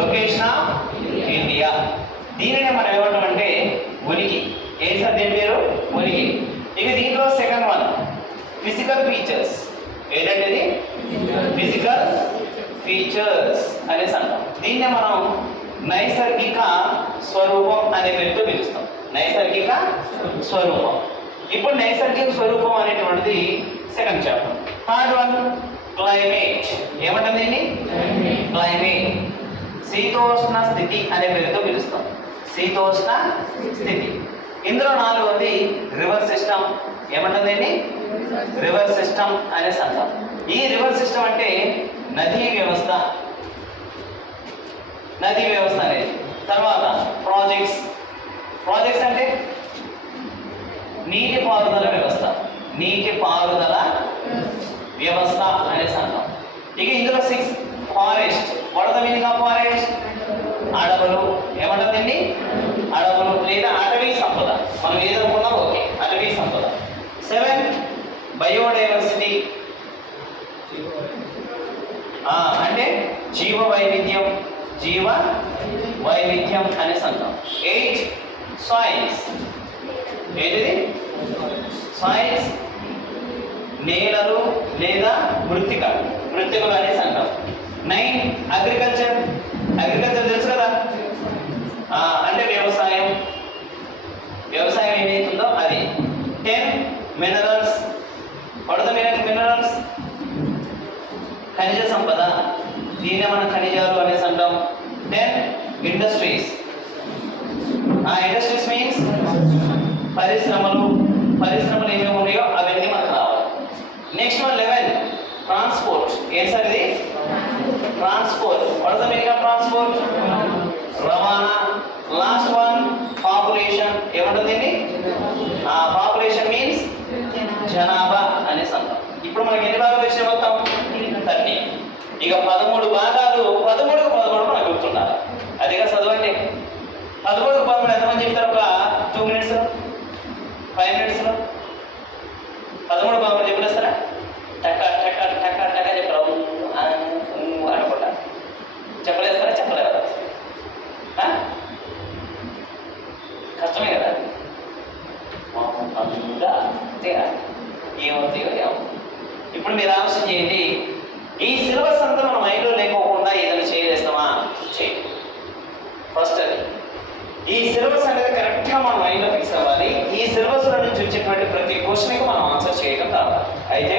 Location of India. దీనినే మనం ఏమంటామంటే ఉనికి. ఏ సబ్జెక్ట్ పేరు? ఉనికి. ఇక దీంట్లో సెకండ్ వన్ ఫిజికల్ ఫీచర్స్. ఏంటంటే ఫిజికల్ ఫీచర్స్ అనేసి అంటాం. దీన్నే మనం నైసర్గిక స్వరూపం అనే పేరుతో పిలుస్తాం. నైసర్గిక స్వరూపం. ఇప్పుడు నైసర్గిక స్వరూపం అనేటువంటిది second chapter. Third one climate. ఏమంటుంది అండి? క్లైమేట్. శీతోష్ణ స్థితి అనే పేరుతో పిలుస్తాం. శీతోష్ణ స్థితి. ఇందులో నాలుగోది రివర్ సిస్టమ్. ఏమంటుందండి? రివర్ సిస్టమ్ అనేసి అంటాం. ఈ రివర్ సిస్టమ్ అంటే నదీ వ్యవస్థ. నదీ వ్యవస్థ అనేది. తర్వాత ప్రాజెక్ట్స్. ప్రాజెక్ట్స్ అంటే నీటి పారుదల వ్యవస్థ. నీటి పారుదల వ్యవస్థ అనేసి అంటాం. ఇక ఇందులో 6 forest. What the meaning of forest? అడవులు. ఏమంటుందండి? అడవులు లేదా అటవీ సంపద. మనం ఏదనుకున్నా ఓకే, అటవీ సంపద. 7 బయోడైవర్సిటీ. అంటే జీవ వైవిధ్యం. జీవ వైవిధ్యం అనేసి అంటాం. 8 సాయిల్స్. ఏంటిది? సాయిల్స్ నేలలు లేదా మృత్తికలు అనేసి అంటాం. 9 అగ్రికల్చర్. అగ్రికల్చర్ తెలుసు కదా, అంటే వ్యవసాయం. వ్యవసాయం ఏమైతుందో అది. 10 minerals. What the meaning minerals? ఖనిజ సంపద. దీన్నే మనం ఖనిజాలు అనేసి అంటాం. 10 ఇండస్ట్రీస్. ఇండస్ట్రీస్ మీన్స్ పరిశ్రమలు. పరిశ్రమలు ఏమేమి ఉన్నాయో అవన్నీ మనకు రావాలి. Next one 11 transport. ఏం సార్ ఇది? Transport. What is the meaning of transport? రవాణా. Last one population. ఏమంటుందండి? పాపులేషన్ మీన్స్ జనాభా అనేసి అంటాం. ఇప్పుడు మనకి ఎన్ని భాగాలు వచ్చాయి? మొత్తం 30. ఇక 13 భాగాలు. 13కు 13 మనకు గుర్తుండాలి. అదిగా చదవండి. 13కు 13 ఎంతమంది చెప్తారు? ఒక 2 minutes 5 minutes 13కు 13 చెప్పేస్తారా? టక్క టక్క టక్క టక్క చెప్పరు అనుకుంటా. చెప్పలేస్తారా? చెప్పలేరా? కష్టమే కదా. అంతేగా, ఏమవుతాయో ఏమో. ఇప్పుడు మీరు ఆలోచన చేయండి. ఈ సిలబస్ అంతా మన మైండ్లో లేకోకుండా ఏదైనా చేయలేస్తామా? చేయి. ఫస్ట్ అది ఈ సిలబస్ అనేది కరెక్ట్గా మన మైండ్లో ఫిక్స్ అవ్వాలి. ఈ సిలబస్లో నుంచి వచ్చేటువంటి ప్రతి క్వశ్చన్కి మనం ఆన్సర్ చేయడం కావాలి. అయితే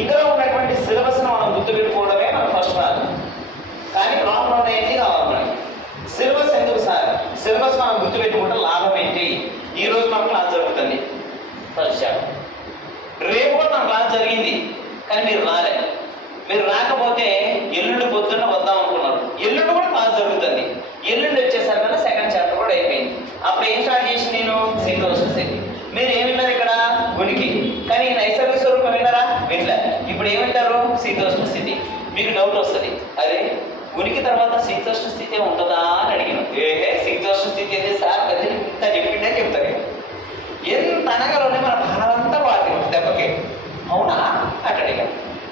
ఇందులో ఉన్నటువంటి సిలబస్ను మనం గుర్తుపెట్టుకోవడమే మన ఫస్ట్ భాగం. కానీ లోపల ఉన్నాయండి కావాలి మనకి. సిలబస్ ఎందుకు సార్? సిలబస్ మనం గుర్తుపెట్టుకుంటే లాభం ఏంటి? ఈ రోజు మన క్లాస్ జరుగుతుంది ఫస్ట్ చాప్టర్. రేపు కూడా మన క్లాస్ జరిగింది కానీ మీరు రాలేదు. మీరు రాకపోతే ఎల్లుండి పొద్దున్న వద్దాం అనుకున్నారు. ఎల్లుండి కూడా క్లాస్ జరుగుతుంది. ఎల్లుండి వచ్చేసరికల్లా సెకండ్ చాప్టర్ కూడా అయిపోయింది. అప్పుడు ఏం స్టార్ట్ చేసి నేను శీతోష్ణ స్థితి. మీరు ఏం విన్నారు ఇక్కడ? ఉనికి. కానీ నైసర్గిక స్వరూపం విన్నారా? వినలే. ఇప్పుడు ఏమంటారు? శీతోష్ణ స్థితి. మీకు డౌట్ వస్తుంది, అదే ఉనికి తర్వాత శీతోష్ణ స్థితి ఉంటుందా అని అడిగిన. శీతోష్ణ స్థితి అయితే సార్ పెద్ద ఇంత చెప్పిండని చెప్తారు. ఎంత అనగలోనే మన భారతంతా వాటి దెబ్బకి. అవునా అక్కడ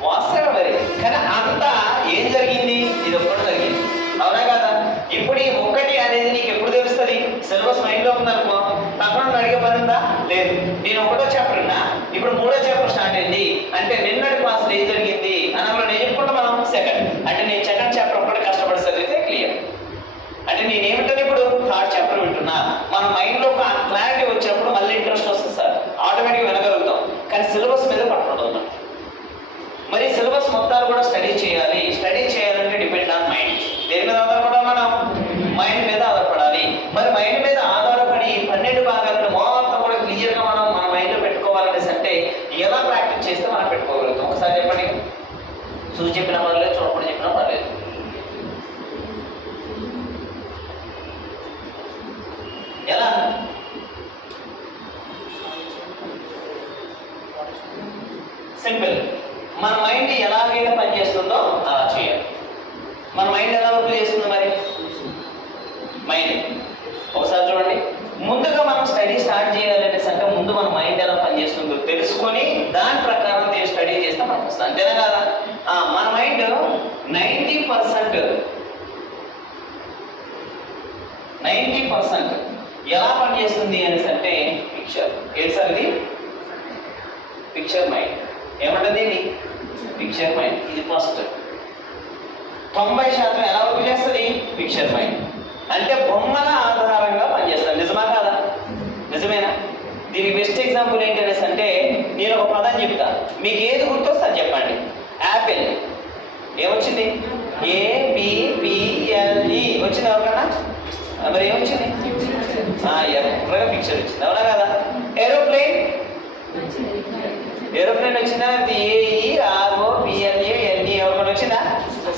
వాస్తవం మరి. కానీ అంతా ఏం జరిగింది? ఇది ఒక్కటి జరిగింది. అవునా కదా? ఇప్పుడు ఈ ఒక్కటి అనేది నీకు ఎప్పుడు తెలుస్తుంది? సిలబస్ మైండ్లో ఉందనుకో, తప్పకుండా అడిగే పని ఉందా? లేదు. నేను ఒకటో చాప్టర్ ఉన్నా, ఇప్పుడు 3వ చాప్టర్ స్టార్ట్ అయింది అంటే నిన్నటి క్లాస్లో ఏం జరిగింది అనగా నేను చెప్పుకుంటా మనం సెకండ్. అంటే నేను సెకండ్ చాప్టర్ ఒక్కటి కష్టపడి చదివితే క్లియర్. అంటే నేనేమిటని ఇప్పుడు 3rd చాప్టర్ వింటున్నా. మన మైండ్లో ఒక క్లారిటీ వచ్చినప్పుడు మళ్ళీ ఇంట్రెస్ట్ వస్తుంది సార్, ఆటోమేటిక్గా వినగలుగుతాం. కానీ సిలబస్ మీద పట్టుకుంటుంది. మరి సిలబస్ మొత్తాలు కూడా స్టడీ చేయాలి. స్టడీ చేయాలంటే డిపెండ్ ఆన్ మైండ్. దేని మీద ఆధారపడాలి మనం? మైండ్ మీద ఆధారపడాలి. మరి మైండ్ మీద ఆధారపడి 12 భాగాలను మొత్తం కూడా క్లియర్గా మనం మన మైండ్లో పెట్టుకోవాలనేసి అంటే ఎలా ప్రాక్టీస్ చేస్తే మనం పెట్టుకోగలుగుతాం? ఒకసారి చెప్పండి. చూసి చెప్పినా పర్లేదు, చూడకుండా చెప్పినా పర్లేదు. ఎలా? సింపుల్. మన మైండ్ ఎలాగైతే పనిచేస్తుందో అలా చేయాలి. మన మైండ్ ఎలా వర్క్ చేస్తుంది మరి? మైండ్ ఒకసారి చూడండి. ముందుగా మనం స్టడీ స్టార్ట్ చేయాలనేసి అంటే ముందు మన మైండ్ ఎలా పనిచేస్తుందో తెలుసుకొని దాని ప్రకారం స్టడీ చేస్తే మనకు వస్తుంది. అంతేనా కదా? మన మైండ్ 90% 90% ఎలా పనిచేస్తుంది అనేసి అంటే పిక్చర్. ఏంటి సార్ ఇది? Picture mind. ఏమంటుంది ఇది? Picture mind. ఇది ఫస్ట్. 90% ఎలా వర్క్ చేస్తుంది? Picture mind. అంటే బొమ్మల ఆధారంగా పనిచేస్తుంది. నిజమా కాదా? నిజమేనా? దీనికి బెస్ట్ ఎగ్జాంపుల్ ఏంటనేసి అంటే నేను ఒక పదం చెప్తా, మీకు ఏది గుర్తొస్తే అది చెప్పండి. యాపిల్ ఏమొచ్చింది? APPLE వచ్చింది ఎవరికన్నా? మరి ఏమొచ్చింది? ఎర్రగా పిక్చర్ వచ్చింది, అవునా కదా? ఏరోప్లేన్ వచ్చిందా? AEROPLANE ఎవరికన్నా వచ్చిందా?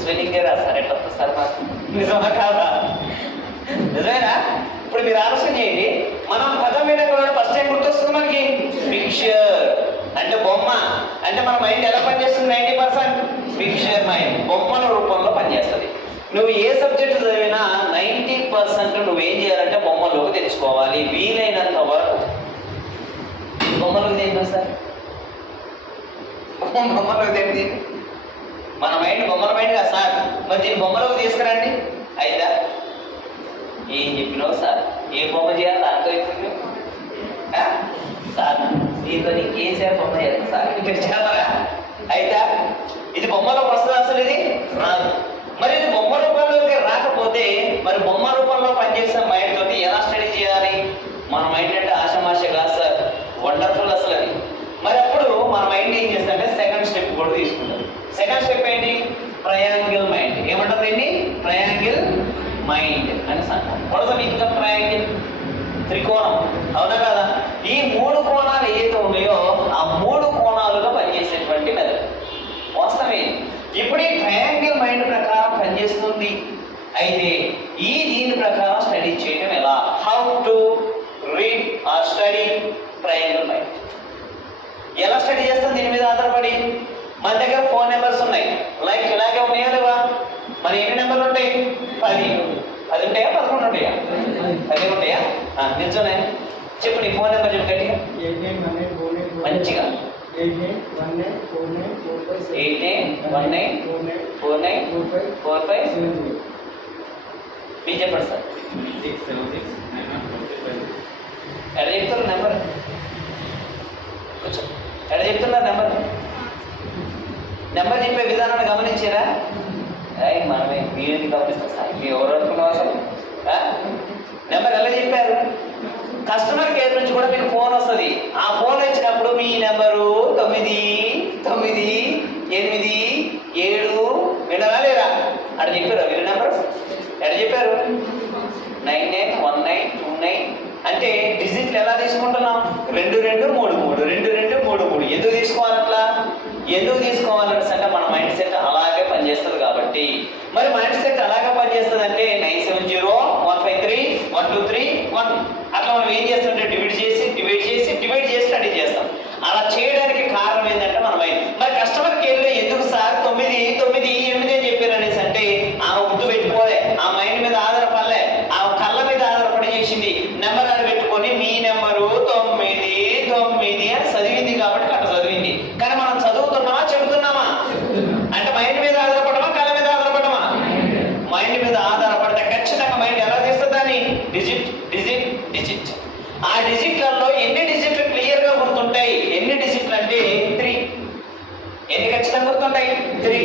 స్పెల్లింగ్ రాస్తారు, ఎట్లా వస్తారు? నిజమా కాదా? నిజమేనా? ఇప్పుడు మీరు ఆలోచన చేయండి, మనం పదం వినకుండా ఫస్ట్ టైం గుర్తొస్తుంది మనకి పిక్చర్. అంటే బొమ్మ. అంటే మన మైండ్ ఎలా పనిచేస్తుంది? 90% పిక్చర్ మైండ్, బొమ్మల రూపంలో పనిచేస్తుంది. నువ్వు ఏ సబ్జెక్టు చదివినా 90% నువ్వేం చేయాలంటే బొమ్మలోకి తెచ్చుకోవాలి వీలైనంత వరకు. బొమ్మలోకి దేంటి సార్? బొమ్మలోకి దేంటి? మన మైండ్ బొమ్మల మైండ్ కదా సార్. మరి దీన్ని బొమ్మలోకి తీసుకురండి. అయితే ఏం చెప్పినావు సార్? ఏ బొమ్మ చేయాలి దాంతో ఇప్పుడు సార్ దీంతో కేసీఆర్ బొమ్మ చేయాలి సార్, ఇక్కడ చేస్తారా? అయితే ఇది బొమ్మలోకి వస్తుంది అసలు? ఇది రాదు. మరి ఇది బొమ్మ రూపంలోకి రాకపోతే మరి బొమ్మ రూపంలో పనిచేసే మైండ్ తోటి ఎలా స్టడీ చేయాలి? మన మైండ్ అంటే ఆశమాష కాదు సార్, వండర్ఫుల్ అసలు అది. మరి అప్పుడు మన మైండ్ ఏం చేస్తుందంటే సెకండ్ స్టెప్ కూడా తీసుకుంటుంది. సెకండ్ స్టెప్ ఏంటి? Triangle mind. ఏమంటారు దీన్ని? ట్రయాంగిల్ మైండ్ అని అంటాం. What meaning of triangle? త్రికోణం, అవునా కదా? ఈ 3 కోణాలు ఏదైతే ఉన్నాయో ఆ 3 కోణాలుగా పనిచేసేటువంటి మెథడ్ వాస్తవమే. ఇప్పుడు ఈ ట్రయాంగిల్ మైండ్ ప్రకారం పనిచేస్తుంది. అయితే దీని ప్రకారం స్టడీ చేయడం ఎలా? How to read or study triangle mind. ఎలా స్టడీ చేస్తాం? దీని మీద ఆధారపడి మన దగ్గర ఫోన్ నెంబర్స్ ఉన్నాయి. ఇలాగే ఉన్నాయా లేవా? మరి ఎన్ని నెంబర్లు ఉంటాయి? 10 ఉంటాయా? 11 ఉంటాయా? 10 ఉంటాయా? నిల్చోనే చెప్పు, నీ ఫోన్ నెంబర్ చెప్పు గట్టిగా మంచిగా. 88194945. మీరు చెప్పండి సార్. ఎక్కడ చెప్తున్నారు నెంబర్? కొంచెం ఎక్కడ చెప్తున్నారు నెంబర్ చెప్పే విధానాన్ని గమనించారా? మనమే మీరు గమనిస్తాం సార్, మీరు ఎవరు అనుకున్నావు అసలు? నెంబర్ ఎలా చెప్పారు? కస్టమర్ కేర్ నుంచి కూడా మీకు ఫోన్ వస్తుంది. ఆ ఫోన్ వచ్చినప్పుడు మీ నెంబరు 9987 వినరా లేరా? అక్కడ చెప్పారు వీళ్ళ నెంబరు ఎక్కడ చెప్పారు? 991929. అంటే డిజిట్లు ఎలా తీసుకుంటున్నాం? 2233. ఎందుకు తీసుకోవాలట్లా? ఎందుకు తీసుకోవాలంటే అంటే మన మైండ్ సెట్ అలాగే పనిచేస్తుంది కాబట్టి. మరి మైండ్ సెట్ అలాగే పనిచేస్తుంది అంటే 9701531231 అట్లా మనం ఏం చేస్తుంటే డివైడ్ చేసి స్టడీ చేస్తాం. అలా చేయడానికి కారణం ఏంటంటే మన మైండ్. మరి కస్టమర్ కేర్లో ఎందుకు సార్ 998 అని చెప్పారు అనేసి అంటే ఆమె గుర్తు పెట్టుకోలే, ఆ మైండ్ మీద ఆధారపడలే, ఆ కళ్ళ మీద ఆధారపడి చేసింది. నెంబర్ అని పెట్టుకొని మీ నెంబరు 99 అని చదివింది కాబట్టి అట్లా చదివింది. కానీ మనం చదువుతున్నామా చెబుతున్నామా? అంటే మైండ్ మీద ఆధారపడమా కళ్ళ మీద ఆధారపడమా? మైండ్ మీద ఆధారపడితే ఖచ్చితంగా మైండ్ ఎలా చేస్తుంది దాన్ని? డిజిట్. ఆ డిజిట్లలో ఎన్ని డిజిట్లు క్లియర్గా గుర్తుంటాయి? ఎన్ని డిజిట్లు అంటే 3. ఎన్ని ఖచ్చితంగా గుర్తుంటాయి? 3.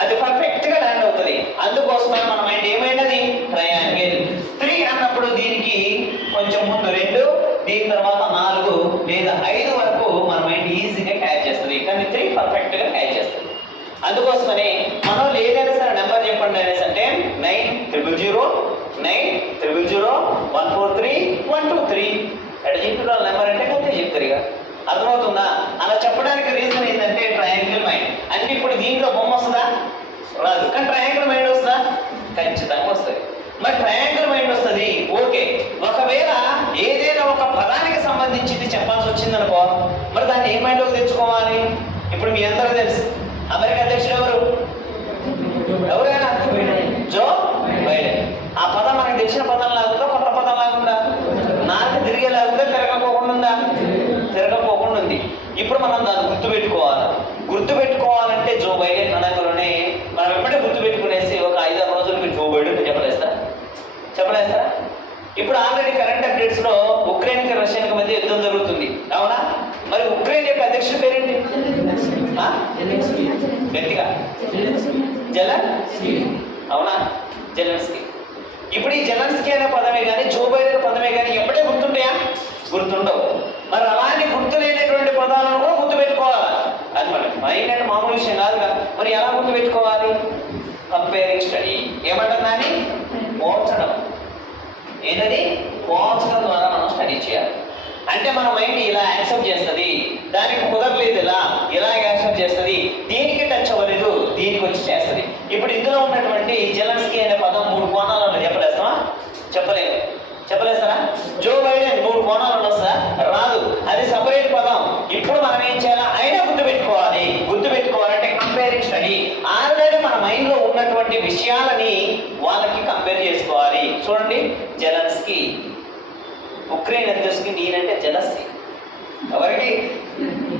అది పర్ఫెక్ట్ గా ల్యాండ్ అవుతుంది. అందుకోసమే మన మైండ్ ఏమైనది? ట్రయాంగిల్. 3 అన్నప్పుడు దీనికి కొంచెం ముందు 2, దీని తర్వాత 4 లేదా 5 వరకు మన మైండ్ ఈజీగా క్యాచ్ చేస్తుంది. కానీ 3 పర్ఫెక్ట్ గా క్యాచ్ చేస్తుంది. అందుకోసమని మనం ఏదైనా సరే నెంబర్ చెప్పండి అనేసి అంటే 9000900143 ఎట్లా చెప్తున్నారు నెంబర్ అంటే అంతే చెప్తారు. ఇక అర్థమవుతుందా? అలా చెప్పడానికి రీజన్ ఏంటంటే ట్రయాంగిల్ మైండ్. అంటే ఇప్పుడు దీంట్లో బొమ్మ వస్తుందా? రాదు. కానీ ట్రయాంగిల్ మైండ్ వస్తుందా? ఖచ్చితంగా వస్తుంది. మరి ట్రయాంగిల్ మైండ్ వస్తుంది, ఓకే. ఒకవేళ ఏదైనా ఒక పదానికి సంబంధించింది చెప్పాల్సి వచ్చిందనుకో, మరి దాన్ని ఏ మైండ్లోకి తెచ్చుకోవాలి? ఇప్పుడు మీ అందరూ తెలుసు అమెరికా అధ్యక్షుడు ఎవరైనా జో బైడెన్. ఆ పదం మనకు తెలిసిన పదం లాగుందా? కొత్త పదం లాగుందా? నాకు తిరిగేలాగుందా? తిరగపోకుండా ఉంది. ఇప్పుడు మనం దాన్ని గుర్తుపెట్టుకోవాలంటే జో బైడెన్ అనగానే మనం ఎప్పుడే గుర్తుపెట్టుకునేసి ఒక 5-6 రోజులు మీరు జో బైడెన్ చెప్పలేస్తారా? ఇప్పుడు ఆల్రెడీ జెలెన్స్కీ. ఇప్పుడు ఈ జెలెన్స్కీ అనే పదమే కానీ జో బైడెన్ పదమే కానీ ఎప్పుడే గుర్తుంటాయా? గుర్తుండవు. మరి అలాంటి గుర్తు లేనటువంటి పదాలను కూడా గుర్తుపెట్టుకోవాలి. అది మనకి మైండ్ అంటే మామూలు విషయం కాదు కదా. మరి ఎలా గుర్తుపెట్టుకోవాలి? Comparing study. ఏమంటారు దాన్ని? పోల్చడం. ఏంటది? పోల్చడం ద్వారా మనం స్టడీ చేయాలి. అంటే మన మైండ్ ఇలా యాక్సెప్ట్ చేస్తుంది, దానికి కుదరలేదు ఇలా యాక్సెప్ట్ చేస్తుంది, దీనికి టచ్ అవ్వలేదు, దీనికి వచ్చి చేస్తుంది. ఇప్పుడు ఇందులో ఉన్నటువంటి జెలెన్స్కీ అనే పదం 3 కోణాలలో చెప్పలేస్తామా? చెప్పలేస్తారా? జో బైడెన్ 3 కోణాలలో వస్తా రాదు, అది సపరేట్ పదం. ఇప్పుడు మనం ఏం చేయాలి? అయినా గుర్తుపెట్టుకోవాలంటే కంపేరింగ్ స్టడీ. ఆల్రెడీ మన మైండ్ లో ఉన్నటువంటి విషయాలని వాళ్ళకి కంపేర్ చేసుకోవాలి. చూడండి, జెలెన్స్కీ ఉక్రెయిన్ అధ్యక్షుడికి నేనంటే జెలసీ. ఎవరికి?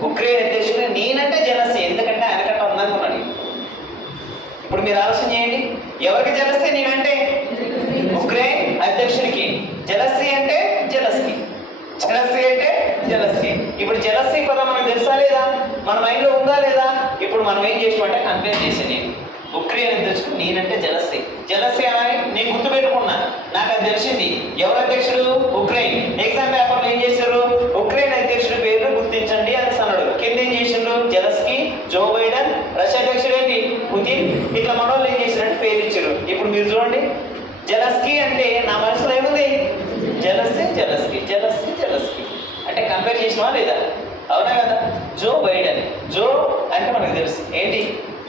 ఉక్రెయిన్ అధ్యక్షుడికి నేనంటే జెలసీ. ఎందుకంటే ఆయనకంటే అందంగా ఉన్నాడు. ఇప్పుడు మీరు ఆలోచన చేయండి, ఎవరికి జెలసీ? నేనంటే ఉక్రెయిన్ అధ్యక్షుడికి. జెలసీ అంటే జెలసీ అంటే జెలసీ. ఇప్పుడు జెలసీ పదం మనకు తెలుసా లేదా? మన మైండ్ లో ఉందా లేదా? ఇప్పుడు మనం ఏం చేసామంటే కంపేర్ చేసి నేను ఉక్రెయిన్ అధ్యక్షుడు నేనంటే జెలసీ అని నేను గుర్తుపెట్టుకున్నా, నాకు అది తెలిసింది. ఎవరు అధ్యక్షుడు? ఉక్రెయిన్. ఎగ్జామ్ పేపర్లో ఏం చేశారు? ఉక్రెయిన్ అధ్యక్షుడి పేరు గుర్తించండి అని అన్నాడు. కింద ఏం చేసిండ్రు? జెలెన్స్కీ, జో బైడెన్, రష్యా అధ్యక్షుడు ఏంటి? పుతిన్. ఇట్లా మనోళ్ళు ఏం చేశారంటే పేరు ఇచ్చారు. ఇప్పుడు మీరు చూడండి, జెలెన్స్కీ అంటే నా మనసులో ఏముంది? జెలెన్స్కీ అంటే కంపేర్ చేసినవా లేదా? అవునా కదా? జో బైడెన్, జో అంటే మనకు తెలుసు ఏంటి?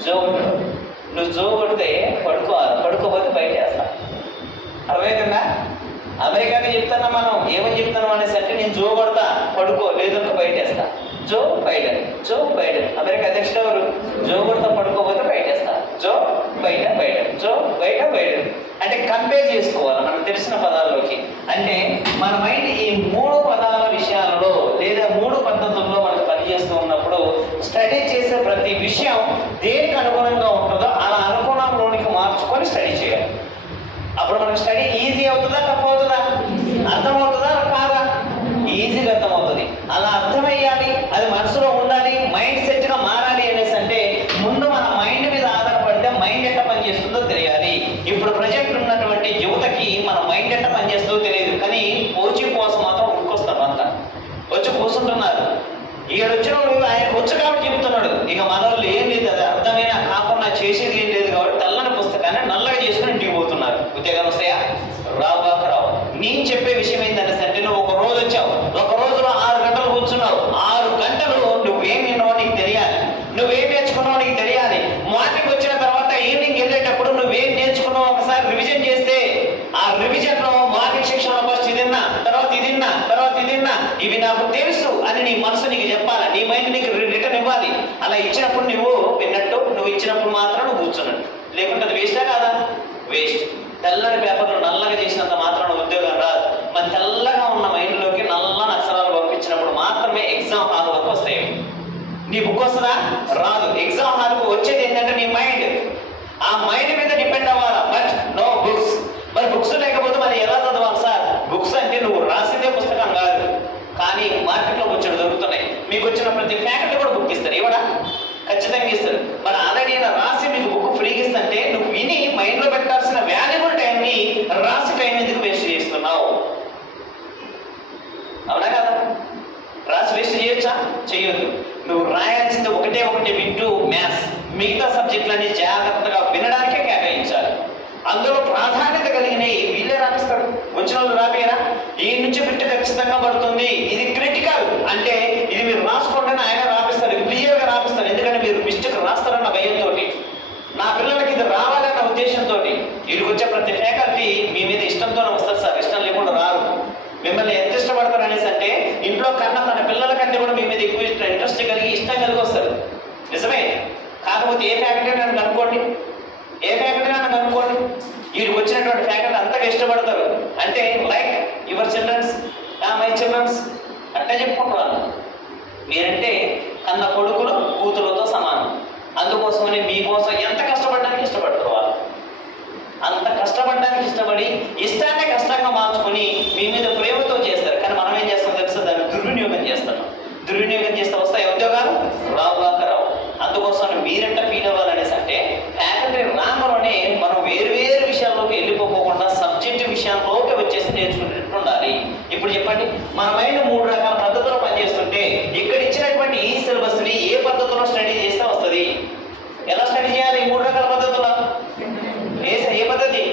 జో కొట్టడం. నువ్వు జో కొడితే పడుకోపోతే బయట వేస్తా. అర్థమవుతుందా? అమెరికాకి చెప్తున్నా మనం, ఏమని చెప్తున్నాం అనేసి అంటే నేను జో కొడతా, పడుకో, లేదనుకో బయట వేస్తా. జో బైడెన్ అమెరికా అధ్యక్షుడు ఎవరు? జో కొడతా, పడుకోపోతే బయట వేస్తా. జో బైడెన్ అంటే కంపేర్ చేసుకోవాలి మనకు తెలిసిన పదాల్లోకి. అంటే మన మైండ్ ఈ 3 పదాల విషయాలలో లేదా 3 పద్ధతుల్లో మనకు పనిచేస్తూ ఉన్నప్పుడు స్టడీ చేసే ప్రతి విషయం దేనికి అనుగుణంగా ఉంటుందో అలా అనుగుణంలోనికి మార్చుకొని స్టడీ చేయాలి. అప్పుడు మనకు స్టడీ ఈజీ అవుతుందా, టఫ్ అవుతుందా? అర్థమవుతుందా కాదా? ఈజీగా అర్థమవుతుంది. అలా అర్థమయ్యాలి, అది మనసులో ఉండాలి, మైండ్ సెట్గా మారాలి అనేసి అంటే ముందు మన మైండ్ మీద ఆధారపడితే మైండ్ ఎట్లా పనిచేస్తుందో తెలియాలి. ఇప్పుడు ప్రజెంట్ ఉన్నటువంటి యువతకి మన మైండ్ ఎట్లా పనిచేస్తుందో తెలియదు, కానీ కోచింగ్ కోసం మాత్రం ఉరికొస్తారు. అంతా వచ్చి కూర్చుంటున్నారు. ఈడొచ్చిన ఆయన వచ్చు కాబట్టి చెప్తున్నాడు. ఇక మన వాళ్ళు ఏం లేదు, అది అర్థమైనా కాకుండా చేసేది ఏం లేదు కాబట్టి తెల్లని పుస్తకాన్ని నల్లగా చేసుకుని ఇంటికి పోతున్నారు. ఉద్యోగాలు వస్తాయా? రావు. నేను చెప్పే విషయం ఏంటంటే అంటే నువ్వు ఒక రోజు వచ్చావు, ఒక రోజులో 6 గంటలు కూర్చున్నావు. 6 గంటలు నువ్వేం విన్నావో నీకు తెలియాలి, నువ్వేం నేర్చుకున్నావో నీకు తెలియాలి. మార్నింగ్ వచ్చిన తర్వాత ఈవినింగ్ వెళ్ళేటప్పుడు నువ్వేం నేర్చుకున్నావు ఒకసారి రివిజన్ చేస్తే ఆ రివిజన్ లో మార్నింగ్ శిక్షణ ఫస్ట్ ఇదిన్నా, తర్వాత ఇదిన్నా, ఇవి నాకు తెలుసు అని నీ మనసు నీకు చెప్పాలి, నీ మైండ్ నీకు రిటర్న్ ఇవ్వాలి. అలా ఇచ్చినప్పుడు నువ్వు విన్నట్టు, నువ్వు ఇచ్చినప్పుడు మాత్రం నువ్వు కూర్చున్నట్టు. లేకుంటే అది వేస్టా కాదా? వేస్ట్. తెల్లని పేపర్లు నల్లగా చేసినంత మాత్రం ఉద్యోగం రాదు. మన తెల్లగా ఉన్న మైండ్లోకి నల్లని అక్షరాలు పంపించినప్పుడు మాత్రమే ఎగ్జామ్ హాల్ వరకు వస్తాయి. నీ బుక్ వస్తుందా? రాదు. ఎగ్జామ్ హాల్కు వచ్చేది ఏంటంటే నీ మైండ్. ఆ మైండ్ మీద డిపెండ్ అవ్వాలి. But no books. మరి బుక్స్ లేకపోతే మరి ఎలా చదవాలి సార్? బుక్స్ అంటే నువ్వు రాసిందే పుస్తకం కాదు, కానీ మార్కెట్లో వచ్చి దొరుకుతున్నాయి. మీకు వచ్చిన ప్రతి ఫ్యాకల్టీ కూడా బుక్ ఇస్తారు. ఇవ్వడా? ఖచ్చితంగా ఇస్తారు. మరి ఆల్రెడీ రాసి మీకు బుక్ ఫ్రీగా ఇస్తుంటే నువ్వు విని మైండ్లో పెట్టాల్సిన వాల్యుబుల్ టైంని రాసి టైం ఎందుకు వేస్ట్ చేస్తున్నావు? అవునా కదా? రాసి వేస్ట్ చేయొచ్చా? చెయ్యొద్దు. నువ్వు రాయాల్సింది ఒకటే వింటూ మ్యాథ్స్, మిగతా సబ్జెక్టులన్నీ జాగ్రత్తగా వినడానికే కేటాయించాలి. అందులో ప్రాధాన్యత కలిగినవి వీళ్ళే రాపిస్తారు. వచ్చిన వాళ్ళు రాపియరా? ఈ నుంచి బిట్టు ఖచ్చితంగా పడుతుంది, ఇది క్రిటికల్ అంటే ఇది మీరు రాసుకోండి ఆయన రాపిస్తారు, క్లియర్గా రాపిస్తారు. ఎందుకంటే మీరు మిస్టేక్ రాస్తారన్న భయంతో, నా పిల్లలకి ఇది రావాలన్న ఉద్దేశంతో వీడికి వచ్చే ప్రతి ఫ్యాకల్టీ మీ మీద ఇష్టంతోనే వస్తారు సార్, ఇష్టం లేకుండా రారు. మిమ్మల్ని ఎంత ఇష్టపడతారు అనేసి అంటే ఇంట్లో కన్నా తన పిల్లల కంటే కూడా మీ మీద ఎక్కువ ఇంట్రెస్ట్ కలిగి ఇష్టం కలిగి వస్తారు. నిజమే. కాకపోతే ఏ ఫ్యాకల్టీ నన్ను కనుక్కోండి, వీడికి వచ్చినటువంటి ఫ్యాకల్టీ అంతగా ఇష్టపడతారు. అంటే like your childrens, my childrens అట్లా చెప్పుకుంటున్నారు. మీరంటే కన్న కొడుకులు కూతురులతో సమానం. అందుకోసమని మీకోసం ఎంత కష్టపడడానికి ఇష్టపడతారు వాళ్ళు. అంత కష్టపడడానికి ఇష్టపడి ఇష్టాన్ని కష్టంగా మార్చుకొని మీ మీద ప్రేమతో చేస్తారు. కానీ మనం ఏం చేస్తాం తెలుసా? దాన్ని దుర్వినియోగం చేస్తున్నాం. దుర్వినియోగం చేస్తే వస్తాయి ఉద్యోగాలు? రావు. అందుకోసం మీరెంట ఫీల్ అవ్వాలనేసి అంటే ఫ్యాకల్టీ రామలోనే మనం వేరు విషయాల్లోకి మన మైండ్ 3 రకాల పద్ధతుల్లో పనిచేస్తుంటే ఇక్కడ ఇచ్చినటువంటి ఈ సిలబస్ని ఏ పద్ధతిలో స్టడీ చేస్తే వస్తుంది? ఎలా స్టడీ చేయాలి? 3 రకాల పద్ధతుల్లో ఏ పద్ధతి?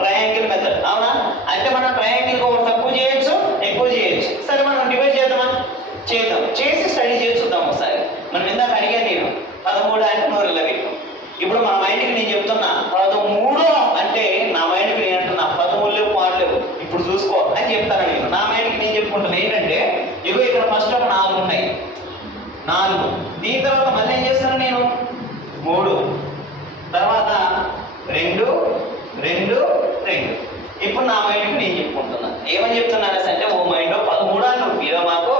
Triangle method. అవునా? అంటే మనం ట్రయాంగిల్ తక్కువ చేయొచ్చు, ఎక్కువ చేయొచ్చు. సరే మనం డివైడ్ చేద్దామా? చేద్దాం. చేసి స్టడీ చేసి చూద్దాం ఒకసారి. మనం ఇందాక అడిగాను నేను 13 అంటే 120. ఇప్పుడు మా మైండ్కి నేను చెప్తున్నా 13 అంటే నా మైండ్కి నేను అంటున్నా 13 లేవు, 4 లేవు, ఇప్పుడు చూసుకో అని చెప్తాను నేను. నా మైండ్కి నేను చెప్పుకుంటాను ఏంటంటే ఇగో ఇక్కడ ఫస్ట్ ఒక 4 ఉన్నాయి, 4. దీని తర్వాత మళ్ళీ ఏం చేస్తాను నేను? 3, తర్వాత 2, 2, 2. ఇప్పుడు నా మైండ్కి నేను చెప్పుకుంటున్నా. ఏమని చెప్తున్నాను అంటే ఓ మైండ్ 13 అన్నావు ఇదో మాకు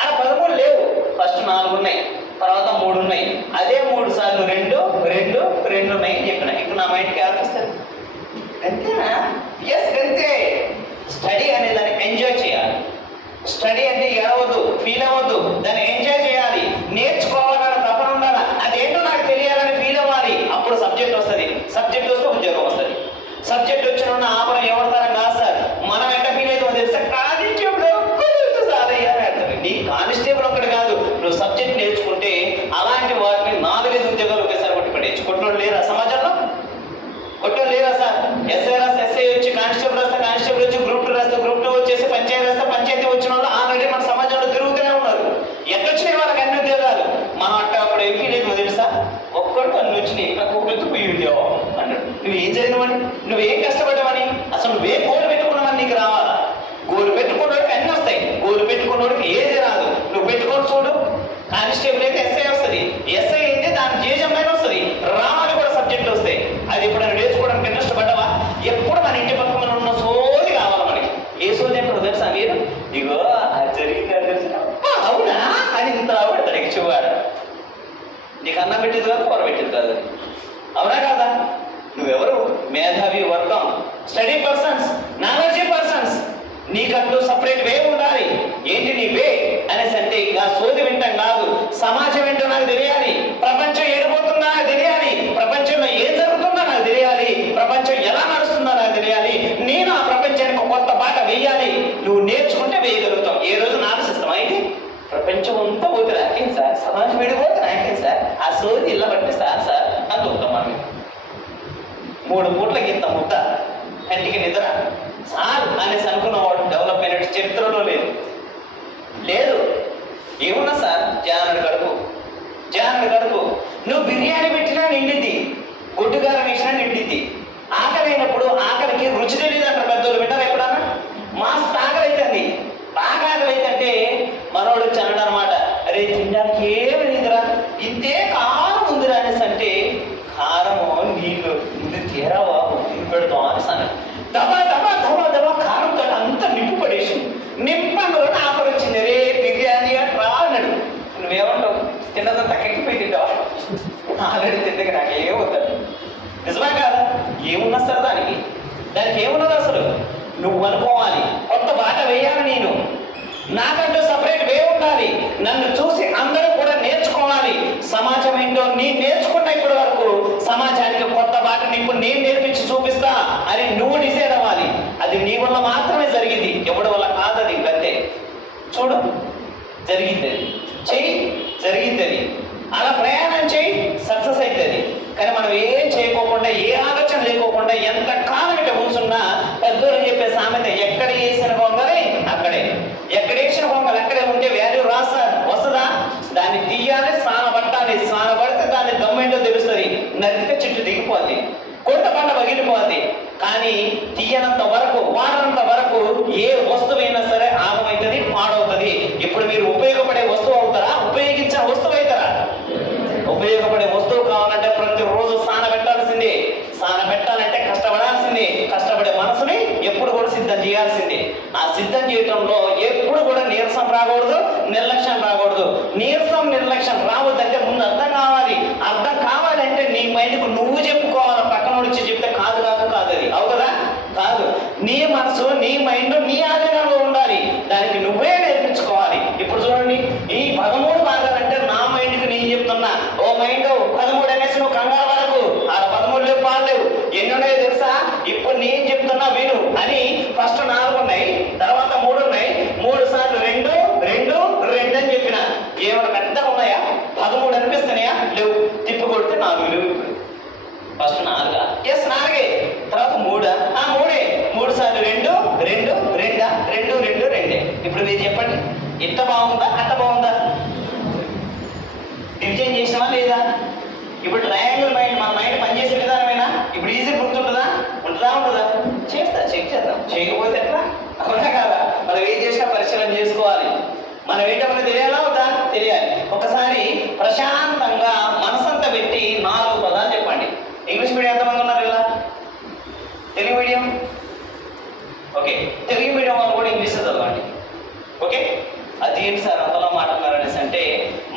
ఆడ 13 లేవు, ఫస్ట్ 4 ఉన్నాయి, తర్వాత 3 ఉన్నాయి, అదే 3 సార్లు 2, 2, 2 ఉన్నాయి అని చెప్పిన. ఇప్పుడు నా మైండ్కి ఏమనిపిస్తుంది? అంతేనా? ఎస్ అంతే. స్టడీ అనే దాన్ని ఎంజాయ్ చేయాలి. స్టడీ అంటే ఏడవద్దు, ఫీల్ అవ్వద్దు, దాన్ని ఎంజాయ్ చేయాలి, నేర్చుకోవాలన్న తపన ఉండాలి, అదేంటో నాకు తెలియాలని ఫీల్ అవ్వాలి. అప్పుడు సబ్జెక్ట్ వస్తుంది, సబ్జెక్ట్ వస్తే ఉద్యోగం వస్తుంది. సబ్జెక్ట్ వచ్చిన ఆపరం ఎవరితరం కాదు సార్. మనం ఎంత ఫీల్ అవుతుందో తెలుసా? కానిస్టేబుల్ సార్ అయ్యారు అంటారు. నీ కానిస్టేబుల్ ఒక్కటి కాదు, నువ్వు సబ్జెక్ట్ నేర్చుకుంటే అలాంటి వాటిని 4-5 ఉద్యోగాలు ఒకేసారి కొట్టుపడేయచ్చు. కొట్టడం లేరా సమాజంలో? కొట్టడం లేరా సార్? ఎస్ఐ రాస్తే ఎస్ఐ వచ్చి, కానిస్టేబుల్ రాస్తే కానిస్టేబుల్ వచ్చి, గ్రూప్ 2 రాస్తే గ్రూప్ 2 వచ్చేసి, పంచాయతీ రాస్తే పంచాయతీ వచ్చిన వాళ్ళు ఆల్రెడీ మన సమాజంలో తిరుగుతూనే ఉన్నారు. ఎట్టొచ్చినాయి వాళ్ళకి అన్ని ఉద్యోగాలు. మనం అట్ట అప్పుడు ఏం ఫీల్ అవుతుందో తెలుసా? ఒక్కడికి అన్ని వచ్చినాయి, నాకు ఒకటి పోయి ఉద్యోగం అన్నాడు. నువ్వేం చదివినవని, నువ్వేం కష్టపడ్డావని, అసలు నువ్వే గోలు పెట్టుకున్నావని నీకు రావాలా? గోలు పెట్టుకున్నవాడికి అన్నీ వస్తాయి, గోలు పెట్టుకున్నవాడికి ఏది రాదు. నువ్వు పెట్టుకొని చూడు. కానిస్టేబుల్ అయితే ఎస్ఐ వస్తుంది, ఎస్ఐ అయితే దాని జేజమ్మైన వస్తుంది, రామాలు కూడా సబ్జెక్టులు వస్తాయి. అది ఎప్పుడైనా నేర్చుకోవడానికి ఇంట్రెస్ట్ పడ్డావా? ఎప్పుడు మన ఇంటి పక్కన ఉన్న సోది కావాలి మనకి. ఏ సోది ఎప్పుడు తెలుసా మీరు? ఇగో అది జరిగిందని తెలిసిన అవునా అని ఇంత రాబడతాడు. ఇక చూవాడు నీకు అన్నం పెట్టేది కాదు, కూర పెట్టేది కాదు. అవునా కాదా? నువ్వెవరు? మేధావి వర్గం, స్టడీ పర్సన్స్, నాలెడ్జీ పర్సన్స్. నీకంటూ సపరేట్ వే ఉండాలి. ఏంటి నీ వే అనేసి అంటే ఇక సోది వింటాం కాదు, సమాజం ఏంటో నాకు తెలియాలి, ప్రపంచం ఏడిపోతుందా నాకు తెలియాలి, ప్రపంచంలో ఏం జరుగుతుందో నాకు తెలియాలి, ప్రపంచం ఎలా నడుస్తుందో నాకు తెలియాలి. నేను ఆ ప్రపంచానికి కొత్త బాట వేయాలి. నువ్వు నేర్చుకుంటే వేయగలుగుతావు. ఏ రోజు ఆలోచిస్తాం అయితే ప్రపంచం అంతా పోతే నాకేం సార్, సమాజం విడిపోతే నాకేం సార్, ఆ సోది ఇళ్ళ బట్టి సార్ సార్ అని చెప్తాం. మనం 3 పూట్లకి ఇంత ముద్ద, కంటికి నిద్ర సార్ అనేసి అనుకున్నవాడు డెవలప్ అయినట్టు చరిత్రలో లేదు. లేదు. ఏమున్నా సార్? జానడు కడుపు. నువ్వు బిర్యానీ పెట్టినా నిండిద్ది, గొడ్డుగారం వేసినా నిండిద్ది. ఆకలి అయినప్పుడు ఆకలికి రుచి తెలియదు అంటారు పెద్దోళ్ళు. వింటారా ఎప్పుడన్నా? మాస్ ఆకలి అవుతుంది. బాగా ఆకలి అయితే మనోడు చనడు అనమాట, అరే తినడానికి ఏమి లేదురా, ఇంతే కారం ఉందిరా అనేసి అంటే కారము నీళ్ళు ఇది తీరా బాబు నీళ్ళు పెడతాం అనేసి అన్నాడు. దబా దబా దబా దబా కారంతో అంతా నింపు పడేసి నింపంలో ఆఫర్ వచ్చింది, రే బిర్యానీ రా అన్నాడు. నువ్వేమంటావు? తిన్నదంతా కక్కిపోయి తింటావా? ఆల్రెడీ తిందకి నాకు ఏమవుతాడు. నిజమే కాదా? ఏమున్నా సార్ దానికి ఏమున్నది అసలు? నువ్వు అనుకోవాలి, కొత్త బాట వేయాలి. నేను నాకంటూ సపరేట్ వే ఉండాలి. నన్ను చూసి అందరూ కూడా నేర్చుకోవాలి. సమాజం ఏంటో నేను నేర్చుకున్న ఇప్పటి వరకు సమాజానికి కొత్త బాట ఇప్పుడు నేను నేర్పించి చూపిస్తా అని నువ్వు డిసైడ్ అవ్వాలి. అది నీ వల్ల మాత్రమే జరిగింది, ఎవడి వల్ల కాదది. అంతే. చూడు, జరిగింది చెయ్యి, జరిగింది. అలా ప్రయాణం చేయి, సక్సెస్ అవుతుంది. కానీ మనం ఏం చేయకోకుండా, ఏ ఆలోచన లేకోకుండా ఎంత కాలం ఇట్లా కూర్చున్నా పెద్దోళ్ళు చెప్పే సామెత, ఎక్కడ వేసిన గొంగలి అక్కడే, ఎక్కడ వేసిన గొంగలు అక్కడే ఉంటే వాల్యూ వస్తుందా? దాన్ని తీయాలి, స్నానపట్టాలి. స్నానపడితే దాన్ని దమ్మేంటో తెలుస్తుంది. నదిక చెట్టు దిగిపోద్ది, కొండ పంట పగిలిపోద్ది. కానీ తీయనంత వరకు, వాడనంత వరకు ఏ వస్తువైనా సరే ఆగమవుతుంది, పాడవుతుంది. ఇప్పుడు మీరు ఉపయోగపడే వస్తువు అవుతారా? ఉపయోగించిన వస్తువు అవుతారా? ఉపయోగపడే వస్తువు కావాలంటే ప్రతిరోజు స్నాన పెట్టాల్సిందే. స్నాన పెట్టాలంటే కష్టపడాల్సిందే. కష్టపడే మనసుని ఎప్పుడు కూడా సిద్ధం చేయాల్సిందే. ఆ సిద్ధం చేయడంలో ఎప్పుడు కూడా నీరసం రాకూడదు, నిర్లక్ష్యం రాకూడదు. నీరసం నిర్లక్ష్యం రావద్దంటే ముందు అర్థం కావాలి. అర్థం కావాలంటే నీ మైండ్కు నువ్వు చెప్పుకోవాలి. పక్కన వచ్చి చెప్తే కాదు అది అవుతుందా? కాదు. నీ మనసు, నీ మైండ్ నీ ఆధీనంలో ఉండాలి. దానికి నువ్వే నేర్పించుకోవాలి. ఇప్పుడు చూడండి, ఈ 13 భాగాలంటే నా మైండ్కి నేను చెప్తున్నా, ఓ మైండ్ 13 అనేసి నువ్వు కంగారు వరకు ఆడ 13 లేవు, 4 లేవు, ఎన్ని ఉన్నాయో తెలుసా? ఇప్పుడు నేను చెప్తున్నా విను అని. ఫస్ట్ 4 ఉన్నాయి, తర్వాత 3 ఉన్నాయి. మనం ఏంటో తెలియాలా వద్దా? తెలియాలి. ఒకసారి ప్రశాంతంగా మనసంతా పెట్టి 4 పదాలు చెప్పండి. ఇంగ్లీష్ మీడియం ఎంతమంది ఉన్నారు ఇలా? Telugu medium? Okay, Telugu medium వాళ్ళు కూడా ఇంగ్లీష్ చదవండి. ఓకే, అది ఏంటి సార్ అంతలో మాట్లాడుతున్నారు అనేసి అంటే,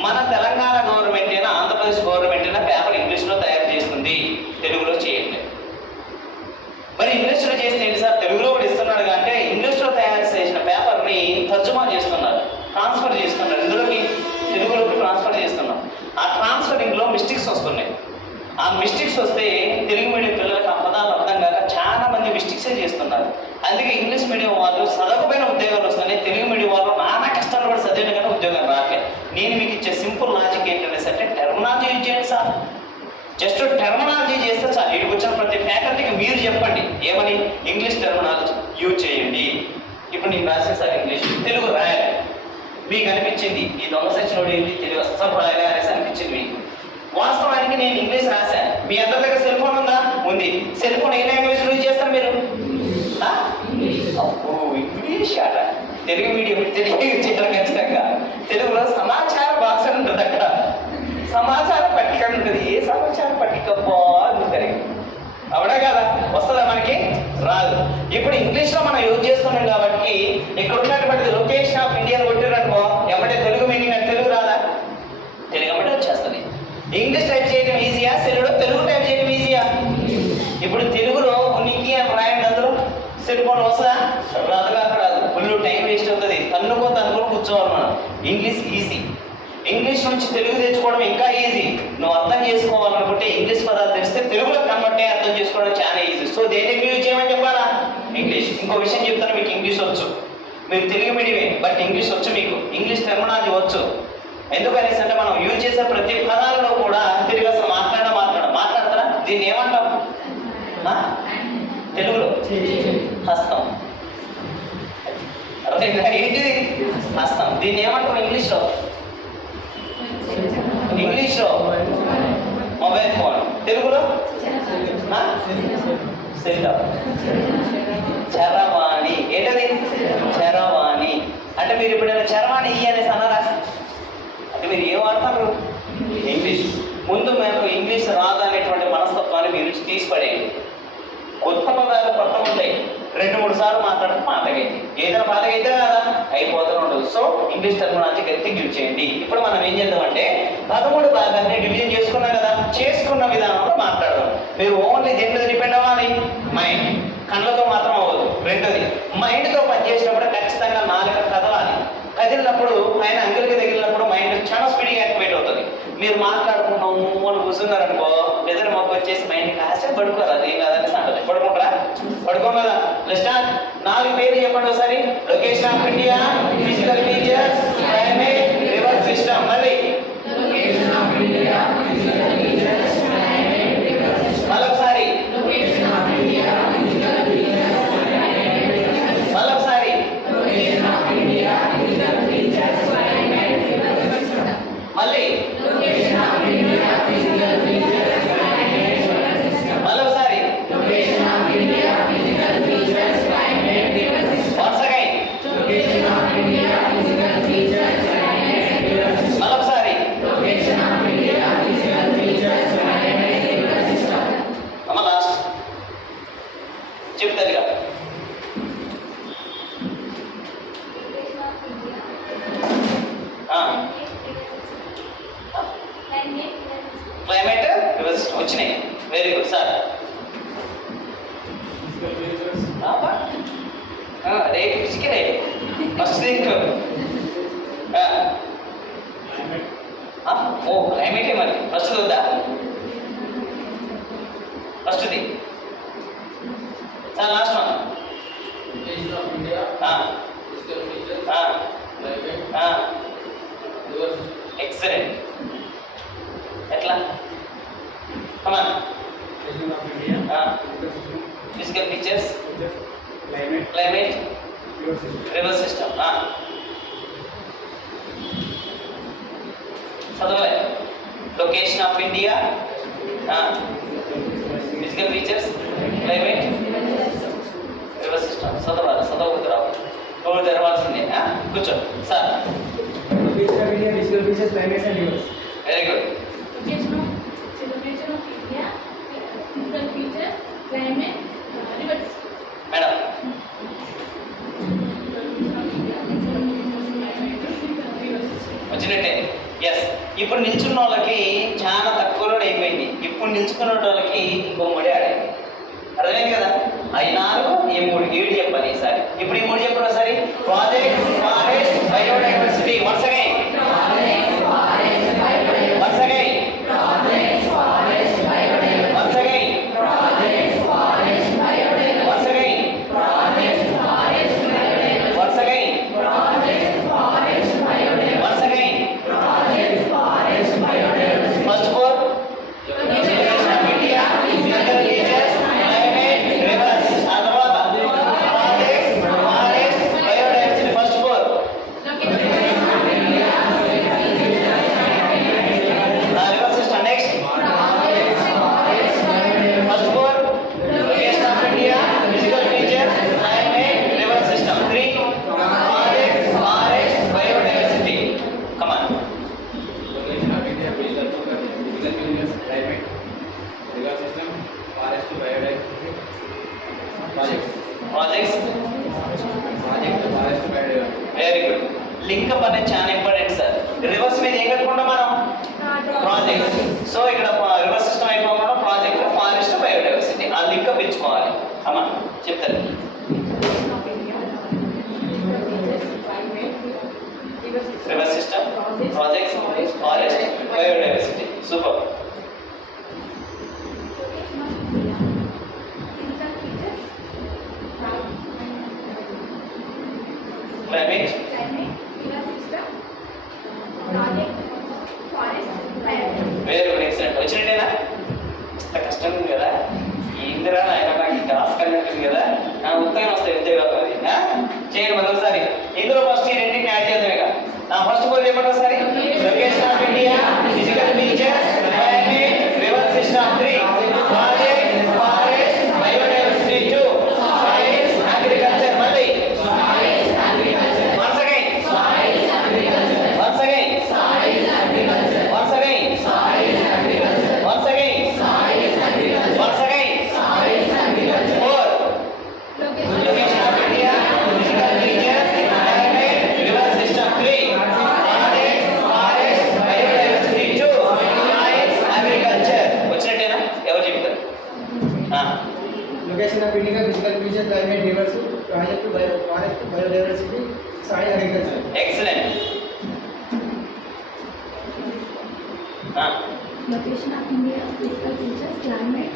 మన తెలంగాణ గవర్నమెంట్ అయినా ఆంధ్రప్రదేశ్ గవర్నమెంట్ అయినా పేపర్ ఇంగ్లీష్లో తయారు చేస్తుంది, తెలుగులో చేయట్లేదు. మరి ఇంగ్లీష్లో చేస్తే ఏంటి సార్, తెలుగులో కూడా ఇస్తున్నాడు అంటే ఇంగ్లీష్లో తయారు చేసిన పేపర్ని తర్జుమా చేస్తున్నారు, ట్రాన్స్ఫర్ చేస్తున్నారు, ఇందులోకి తెలుగులోకి ట్రాన్స్ఫర్ చేస్తున్నాం. ఆ ట్రాన్స్ఫరింగ్లో మిస్టేక్స్ వస్తున్నాయి. ఆ మిస్టేక్స్ వస్తే తెలుగు మీడియం పిల్లలకు ఆ పదాలు అర్థం కాక చాలా మంది మిస్టేక్సే చేస్తున్నారు. అందుకే ఇంగ్లీష్ మీడియం వాళ్ళు చదవకపోయిన ఉద్యోగాలు వస్తున్నాయి, తెలుగు మీడియం వాళ్ళు నానా కష్టాలు కూడా చదివిన కానీ ఉద్యోగాలు రావట్లేదు. నేను మీకు ఇచ్చే సింపుల్ లాజిక్ ఏంటనేసి అంటే, టెర్మినాలజీ యూజ్ చేయండి సార్. జస్ట్ టెర్మినాలజీ చేస్తే సార్. ఇక్కడికి వచ్చిన ప్రతి ఫ్యాకల్టీకి మీరు చెప్పండి ఏమని, ఇంగ్లీష్ టెర్మినాలజీ యూజ్ చేయండి. ఇప్పుడు నేను రాసే సార్ ఇంగ్లీష్, తెలుగు రాయాలి. మీకు అనిపించింది ఈ దొంగ సచ్చినోడు ఏంటి తెలుగు అస్సలు రాయాలి అనేసి అనిపించింది మీకు. వాస్తవానికి నేను ఇంగ్లీష్ రాశాను. మీ అందరి దగ్గర సెల్ ఫోన్ ఉందా? ఉంది. సెల్ ఫోన్ ఏ లాంగ్వేజ్ యూజ్ చేస్తారు మీరు? అబ్బో, ఇంగ్లీష్ అట. తెలుగు మీడియం తెలుగు చేయాలి ఖచ్చితంగా. తెలుగులో సమాచార బాక్స్ అని ఉంటుంది, అక్కడ సమాచార పట్టిక ఉంటుంది. ఏ సమాచార పట్టిక బాగుంటుంది, అవునా కదా? వస్తుందా? మనకి రాదు. ఇప్పుడు ఇంగ్లీష్లో మనం యూజ్ చేస్తున్నాం కాబట్టి ఇక్కడ ఉన్నటువంటి లొకేషన్ ఆఫ్ ఇండియా కొట్టిరనుకో ఎమ్మటే తెలుగు మీనింగ్ అంటే తెలుగు రాదా? తెలుగు ఎమ్మటే వచ్చేస్తుంది. ఇంగ్లీష్ టైప్ చేయడం ఈజీయా, తెలుగు టైప్ చేయడం ఈజీయా? ఇప్పుడు తెలుగులో ఉనికి అని రాయండి, అందరూ సెల్ ఫోన్ వస్తుందా? రాదుగా, రాదు. ఫుల్ టైం వేస్ట్ అవుతుంది, తన్నుకొని కూర్చోవాలి మనం. English easy. ఇంగ్లీష్ నుంచి తెలుగు తెచ్చుకోవడం ఇంకా ఈజీ. నువ్వు అర్థం చేసుకోవాలనుకుంటే ఇంగ్లీష్ పదాలు తెలిస్తే తెలుగులో కన్వర్ట్ అయ్యి అర్థం చేసుకోవడం చాలా ఈజీ. సో దేనికి యూజ్ చేయమని చెప్పాలా? ఇంగ్లీష్. ఇంకో విషయం చెప్తాను, మీకు ఇంగ్లీష్ వచ్చు, మీరు తెలుగు మీడియమే బట్ ఇంగ్లీష్ వచ్చు, మీకు ఇంగ్లీష్ టెర్మినాలజీ వచ్చు. ఎందుకనేసి అంటే మనం యూజ్ చేసే ప్రతి పదాలలో కూడా తెలుగు అసలు మాట్లాడతారా? దీన్ని ఏమంటాం తెలుగులో? హస్తం. ఏంటిది హస్తం? దీన్ని ఏమంటాం ఇంగ్లీష్లో? Mobile phone. తెలుగులో సెల్. చరవాణి. ఏంటది? చరవాణి. అంటే మీరు ఎప్పుడైనా చరవాణి అనేసి అన్నారా? అంటే మీరు ఏం వాడతారు? ఇంగ్లీష్. ముందు మేము ఇంగ్లీష్ రాదనేటువంటి మనస్తత్వాన్ని మీరు తీసి పడేయండి. కొత్త పదాలు కొత్త ఉంటాయి, 2-3 సార్లు మాట్లాడితే పాతగైతే, ఏదైనా పాతగైతే కదా అయిపోతూ ఉండదు. సో ఇంగ్లీష్ టెర్మినాలజీ గట్టిగా యూజ్ చేయండి. ఇప్పుడు మనం ఏం చేద్దామంటే 13 భాగాన్ని డివిజన్ చేసుకున్నాం కదా, చేసుకున్న విధానంలో మాట్లాడదాం. మీరు ఓన్లీ దేని మీద డిపెండ్ అవ్వాలి? మైండ్. కళ్ళతో మాత్రం అవ్వదు. రెండోది, మైండ్తో పనిచేసినప్పుడు ఖచ్చితంగా నాలుక కదలాలి. కదిలినప్పుడు ఆయన అంగిలికి తగిలినప్పుడు మైండ్ చాలా స్పీడ్గా యాక్టివేట్ అవుతుంది. మీరు మాట్లాడుకున్నాము అని కూర్చున్నారనుకో, నిద్ర మొక్క వచ్చేసి మైండ్ కాసేపు పడుకోరు, అది ఏం కాదని అంటది. పడుకుంటారా? పడుకోం కదా. స్టార్ట్. 4 పేర్లు చెప్పండి ఒకసారి. Location of India, physical features, climate, river system. మళ్ళీ మళ్ళొకసారి మళ్ళీ మళ్ళొకసారి వన్స్ అగైన్ మళ్ళొకసారి అమ్మ లాస్ట్ చెప్తారు కదా. క్లైమేట్ వచ్చినాయి. Very good sir. రేపు ఫిజికల్ ఫస్ట్ థింగ్. ఓ క్లైమేటే మరి ఫస్ట్ వద్దా? ఫస్ట్ది సార్. Last one. ఎక్సలెంట్. ఎట్లా? Physical features, climate, river system. చదవలే. Location of India, physical features, climate, river system. చదవాలి, చదవద్దు రావాలి, తోడు తెరవాల్సిందే. కూర్చో sir. India, physical features, climates and rivers. Very good. Location of India, physical features, climate, rivers. Madam. వచ్చినట్టే. Yes. ఇప్పుడు నిల్చున్న వాళ్ళకి చాలా తక్కువలో అయిపోయింది. ఇప్పుడు నిల్చుకున్న వాళ్ళకి ఇంకో ముడి ఆడాలి. అర్థమైంది కదా? 5, 4, ఈ 3, 7 చెప్పాలి ఈసారి. ఇప్పుడు ఈ 3 చెప్పండి ఒకసారి. Project, forest, biodiversity. Once again. Once again. Once again. Once again. Once again. Once again. First 4 location of India, physical features, climate, rivers. ఆ తర్వాత project, forest, biodiversity. First 4. River system. Next. First 4. Location of India, physical features, climate, river system. 3. Project, forest, biodiversity. Come on. Location of India, physical features, climate, river system, forest, biodiversity, projects, Projects. forest, biodiversity. Very good. Link up అనేది చాలా important sir. Rivers మీద ఏం కట్టుకుంటాం మనం? Project. So ఇక్కడ rivers system అయిపోకుండా project, forest, biodiversity. ఆ link up ఇచ్చుకోవాలి. అమ్మా చెప్తారు. Rivers system, projects, forest, biodiversity. Super. Climate. Very good. Excellent. వచ్చినట్టేనా? ఇంత కష్టం ఉంది కదా ఇందిరా ఆయన నాకు టాస్క్ అన్నట్టుంది కదా. ఉత్తగా వస్తాయి ఉద్యోగాలు. అది చేయండి మరొకసారి. ఇందులో ఫస్ట్ ఈ రెండింటిని యాడ్ చేద్దాం. ఇక ఫస్ట్ 4 చెప్పండి ఒకసారి. Location of India, physical features, climate, river system. 3. Project, forest, biodiversity. 2. Science, agriculture. మళ్ళీ once again. Once again. Once again. Once again. Once again. 4. Location of India, physical features, climate, river system. 3. Project, forest, biodiversity. 2. Science, agriculture. వచ్చినట్టేనా? ఎవరు చెప్తారు? Location of India, physical features, climate, rivers, project, forest, biodiversity, soil, agriculture. Excellent. Location of India, physical features, climate,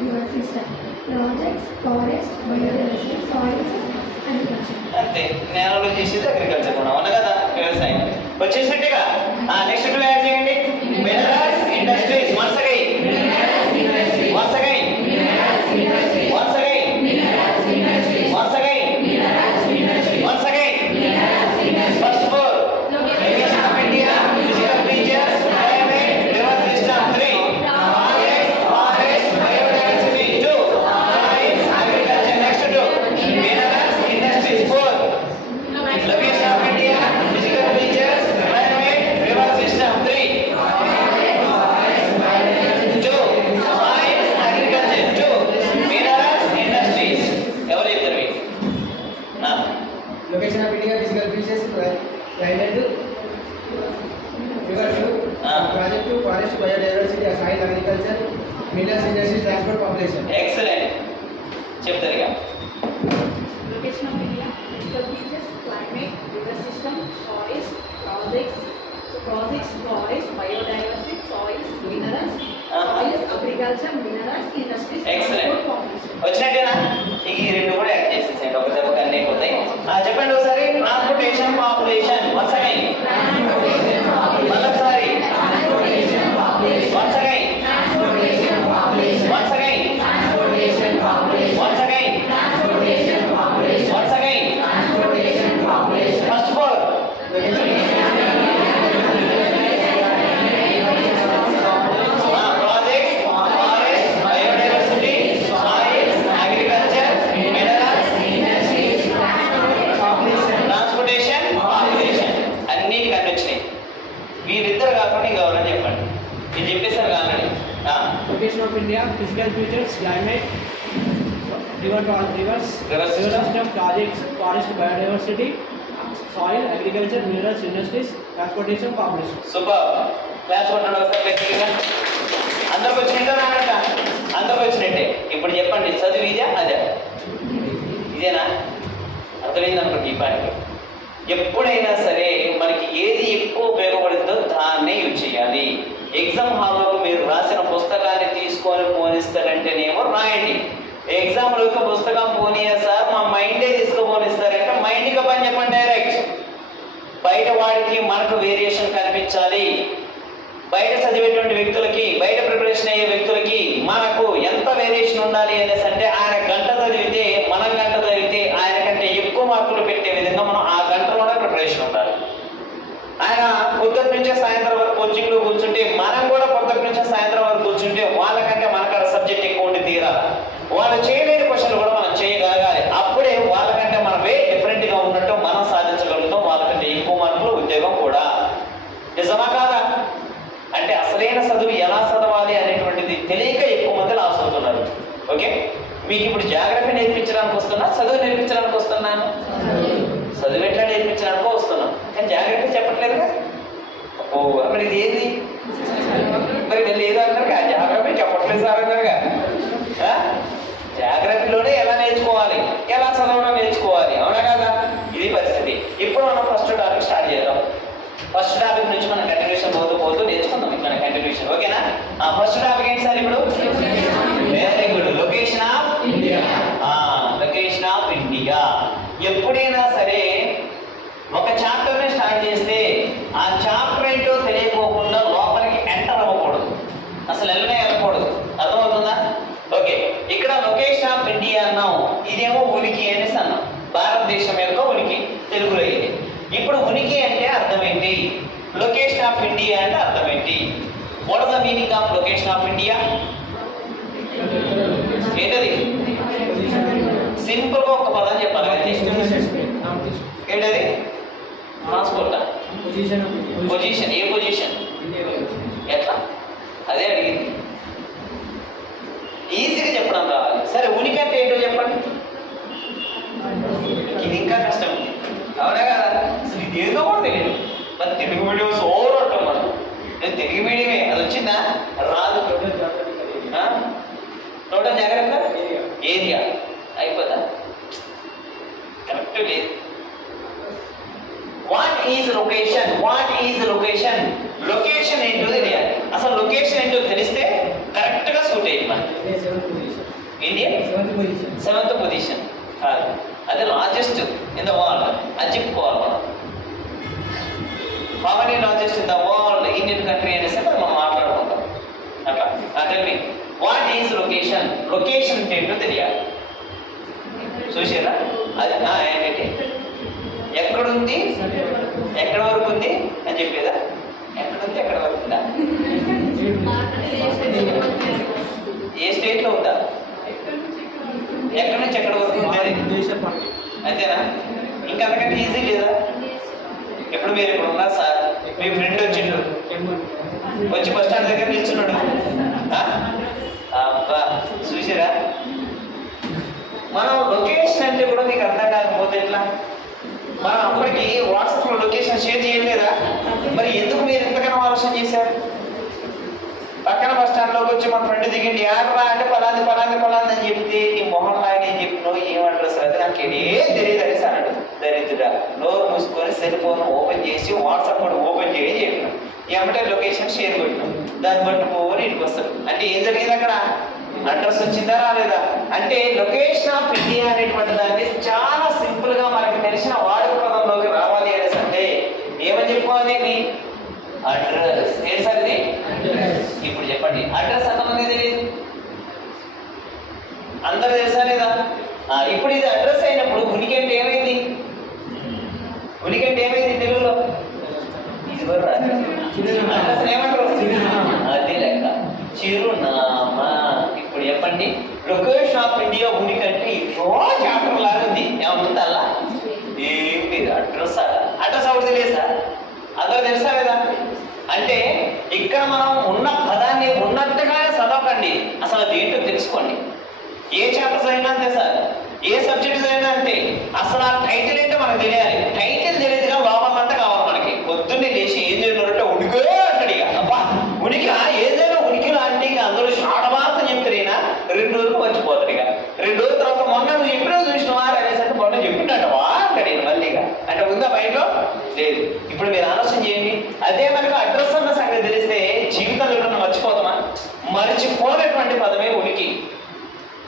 river system, projects, forest, biodiversity, soils, agriculture. అంతే. నేలలో చేసేది agriculture కూడా అవును కదా, వ్యవసాయం. వచ్చేసినట్టుగా next 2 add చేయండి. Minerals, industries. Once again. Once again. Once again. Once again. Once again. First 4. Location of India, physical features, climate, river system. 3. Project, forest, biodiversity. 2. Science, agriculture. Next 2. Minerals, industries. 4. Location of India, physical features, climate, river system. 3. 2. Science, agriculture. 2. Minerals, industries. ఎవరు చెప్తారు మీకు? Location of India, physical features, climate, rivers, project, forest, biodiversity, soil, agriculture, minerals, industries, transport, population. Excellent. చెప్తారు ఇక. Location of India, physical features, climate, river system, forest, projects, forest, biodiversity, soils, minerals, agriculture, minerals, industries, Excellent. transport, population. వచ్చినట్టేనా? ఈ 2 కూడా add చేసేసేయండి. ఒక దెబ్బకి అన్నీ అయిపోతాయి. చెప్పండి ఒకసారి. Transportation, population. Once again. మళ్ళొకసారి. Once again. Once again. Once again. Once again. First 4. Project, forest, biodiversity, Reverse system, projects, forest, biodiversity, soil, agriculture, minerals, industries, transportation, population. Super. Class కొట్టండి ఒకసారి గట్టిగా. అందరికి వచ్చినట్టే రానట్ట? అందరికి వచ్చినట్టే. ఇప్పుడు చెప్పండి, చదువు ఇదే అదే? ఇదేనా? అర్థమైంది అనుకోండి ఈ పాయింట్. ఎప్పుడైనా సరే మనకి ఏది ఎక్కువ ఉపయోగపడుతుందో దాన్నే యూజ్ చేయాలి. ఎగ్జామ్ హాల్లోకి మీరు రాసిన పుస్తకాన్ని తీసుకొని పోనిస్తారంటేనేమో రాయండి. ఎగ్జామ్లోకి పుస్తకం పోనీయా సార్ మా మైండే తీసుకుపోనిస్తారంటే మైండ్కి పని చెప్పండి డైరెక్ట్. బయట వాడికి మనకు వేరియేషన్ కనిపించాలి. బయట చదివేటువంటి వ్యక్తులకి, బయట ప్రిపరేషన్ అయ్యే వ్యక్తులకి మనకు ఎంత వేరియేషన్ ఉండాలి అనేసి అంటే ఆయన గంట చదివితే మనం గంట చదివితే ఆయన కంటే ఎక్కువ మార్కులు పెట్టే విధంగా మనం ఆ గంటలోనే ప్రిపరేషన్ ఉండాలి. ఆయన పొద్దుటి నుంచే సాయంత్రం వరకు కోచింగ్లో కూర్చుంటే మనం కూడా పొద్దుటి నుంచే సాయంత్రం వరకు కూర్చుంటే వాళ్ళకంటే మనకు సబ్జెక్ట్ ఎక్కువ ఉండి తీరాలి. వాళ్ళు చేయలేని క్వశ్చన్లు కూడా మనం చేయగలగాలి. అప్పుడే వాళ్ళకంటే మన వే డిఫరెంట్గా ఉన్నట్టు మనం సాధించగలుగుతాం. వాళ్ళకంటే ఎక్కువ మార్కులు, ఉద్యోగం కూడా. నిజమా కాదా? అంటే అసలైన చదువు ఎలా చదవాలి అనేటువంటిది తెలియక ఎక్కువ మంది లాస్ అవుతున్నారు. ఓకే, మీకు ఇప్పుడు జాగ్రఫీ నేర్పించడానికి వస్తున్నా, చదువు నేర్పించడానికి వస్తున్నాను? చదువు ఎట్లా నేర్పించడానికో వస్తున్నాం, కానీ జాగ్రఫీ చెప్పట్లేదుగా. ఓ మరి ఇది ఏంది? మరి వీళ్ళు ఏదో అన్నారుగా జాగ్రఫీ చెప్పట్లేదు సార్ అన్నారుగా. జాగ్రఫీలోనే ఎలా నేర్చుకోవాలి, ఎలా చదవడం నేర్చుకోవాలి, అవునా కదా? ఇది పరిస్థితి. ఇప్పుడు మనం ఫస్ట్ టాపిక్ స్టార్ట్ చేద్దాం. ఫస్ట్ టాపిక్ నుంచి మనం కంటిన్యూషన్ పోతూ నేర్చుకుందాం ఇక్కడ కంటిన్యూషన్. ఓకేనా? ఫస్ట్ టాపిక్ ఏంటి సార్ ఇప్పుడు? Very good. Location of India. Location of India. ఎప్పుడైనా సరే ఒక చాప్టర్ని స్టార్ట్ చేస్తే ఆ చాప్టర్ ఏంటో తెలియకోకుండా లోపలికి ఎంటర్ అవ్వకూడదు, అసలు వెళ్ళకూడదు. అర్థమవుతుందా? ఓకే, ఇక్కడ లొకేషన్ ఆఫ్ ఇండియా అన్నాం. ఇదేమో ఉనికి అనేసి అన్నాం, భారతదేశం యొక్క ఉనికి తెలుగులో ఇది. ఇప్పుడు ఉనికి అంటే అర్థం ఏంటి? లొకేషన్ ఆఫ్ ఇండియా అంటే అర్థం ఏంటి? What is the meaning of location of India? ఏంటది? సింపుల్ గా ఒక పదం చెప్పాలి. ఏంటది? ట్రాన్స్పోర్ట్. పొజిషన్. ఏ పొజిషన్? ఎట్లా? అదే అడిగింది. ఈజీగా చెప్పడం రావాలి. సరే, ఉనికి అంటే ఏంటో చెప్పండి. ఇది ఇంకా కష్టం, అవునా కదా? అసలు ఇది ఏదో కూడా తెలియదు. మరి తెలుగు మీడియం సోరు అంటాం మనం. తెలుగు మీడియమే, అది వచ్చిందా? రాదు. టోటల్ జాగ్రత్త ఏరియా అయిపోతా, కరెక్ట్ లేదు. What is location? What is location? Location ఏంటో తెలియాలి. అసలు లొకేషన్ ఏంటో తెలిస్తే కరెక్ట్ గా సూట్ అయ్యింది మనకి. ఇండియా 7th పొజిషన్ కాదు, అది లార్జెస్ట్ ఇన్ ద వరల్డ్ అని చెప్పుకోవాలి మనం. How many largest in the world Indian country అనేసి అది మనం మాట్లాడుకుంటాం అట్లా. Tell me, what is location? Location ఏంటో తెలియాలి. చూసారా? అది ఏంటంటే ఎక్కడుంది, ఎక్కడ వరకు ఉంది అని చెప్పేదా? ఎక్కడుంది, ఎక్కడ వరకు ఉందా? ఏ స్టేట్ లో ఉందా? ఎక్కడి నుంచి ఎక్కడ వరకు ఉంది? అంతేనా? ఇంకా అంతకంటే ఈజీ లేదా? ఇప్పుడు మీరు ఇప్పుడు ఉన్నారు సార్, మీ ఫ్రెండ్ వచ్చిండు, వచ్చి బస్ స్టాండ్ దగ్గర నిల్చున్నాడు. అబ్బా చూసారా? మనం లొకేషన్ అంటే కూడా మీకు అర్థం కాకపోతే ఎట్లా? మనం అప్పటికి వాట్సాప్లో లొకేషన్ షేర్ చేయలేదా? మరి ఎందుకు మీరు ఎంతకన్నా ఆలోచన చేశారు? పక్కన బస్ స్టాండ్లోకి వచ్చి మన ఫ్రెండ్ దిగండి, యాడరా అంటే పలాంది పలాంది పలాంది అని చెప్తే నీ మొహం లాగా ఏం చెప్పినావు, ఏమంటారు సార్? అది నాకు ఏం తెలియదు అనేసి అన్నాడు. దరిద్రుడా, నోరు మూసుకొని సెల్ ఫోన్ ఓపెన్ చేసి వాట్సాప్ కూడా ఓపెన్ చేసి చెప్పినాం, ఏమంటే లొకేషన్ షేర్ కొట్టినాం, దాన్ని బట్టి పోని ఇంటికి వస్తారు. అంటే ఏం జరిగింది అక్కడ? అడ్రస్ వచ్చిందా రాలేదా? అంటే లొకేషన్ ఆఫ్ ఇండియా అనేటువంటి దాన్ని చాలా సింపుల్ గా మనకి తెలిసిన వాడుక పదంలోకి రావాలి అనేసి అంటే ఏమని చెప్పుకోవాలి? అడ్రస్. ఏంటి సార్ ఇది? ఇప్పుడు చెప్పండి, అడ్రస్ ఎంతమంది తెలియదు? అందరూ తెలుసా లేదా? ఇప్పుడు ఇది అడ్రస్ అయినప్పుడు ఉనికి అంటే ఏమైంది? ఉనికి అంటే ఏమైంది తెలుగులో? ఇది కూడా అడ్రస్ ఏమంటారు? అది లెక్క, చిరునామా. ఇప్పుడు చెప్పండి, లొకేషన్ ఆఫ్ ఇండియా ఉనికి అంటే ఇదో చాప్టర్ లాగా ఉంది. ఏమవుతుంది అలా? ఏం లేదు. అడ్రస్ అడ్రస్ అవుతుంది తెలియదు సార్, అందరూ తెలుసా లేదా? అంటే ఇక్కడ మనం ఉన్న పదాన్ని ఉన్నట్టుగా చదవకండి, అసలు దేంటో తెలుసుకోండి. ఏ చాప్టర్స్ అయినా అంతే సార్, ఏ సబ్జెక్ట్ చదివినా అంతే. అసలు ఆ టైటిల్ ఏంటో మనకు తెలియాలి. టైటిల్ తెలియదు కానీ లోపలంతా కావాలి మనకి. పొద్దున్నే లేచి ఏం చేయాలంటే ఉనికే అంటాడు. ఇక అబ్బా ఉనికి ఏదైనా ఉనికిలో అంటే ఇక అందులో షాడవార్తం చెప్తారైనా 2 రోజులు మర్చిపోతాడు. ఇక 2 రోజుల తర్వాత మొన్న నువ్వు ఎప్పుడో చూసినవా అనేసరికి మొన్న చెప్పిండటవా అంటాడు ఇక మళ్ళీ. ఇక అంటే ఉందా మైండ్లో? లేదు. ఇప్పుడు మీరు ఆలోచన చేయండి. అదే మనకు అడ్రస్ అన్న సంగతి తెలిస్తే జీవితంలో ఎప్పుడన్నా మర్చిపోతామా? మర్చిపోయినటువంటి పదమే ఉనికి,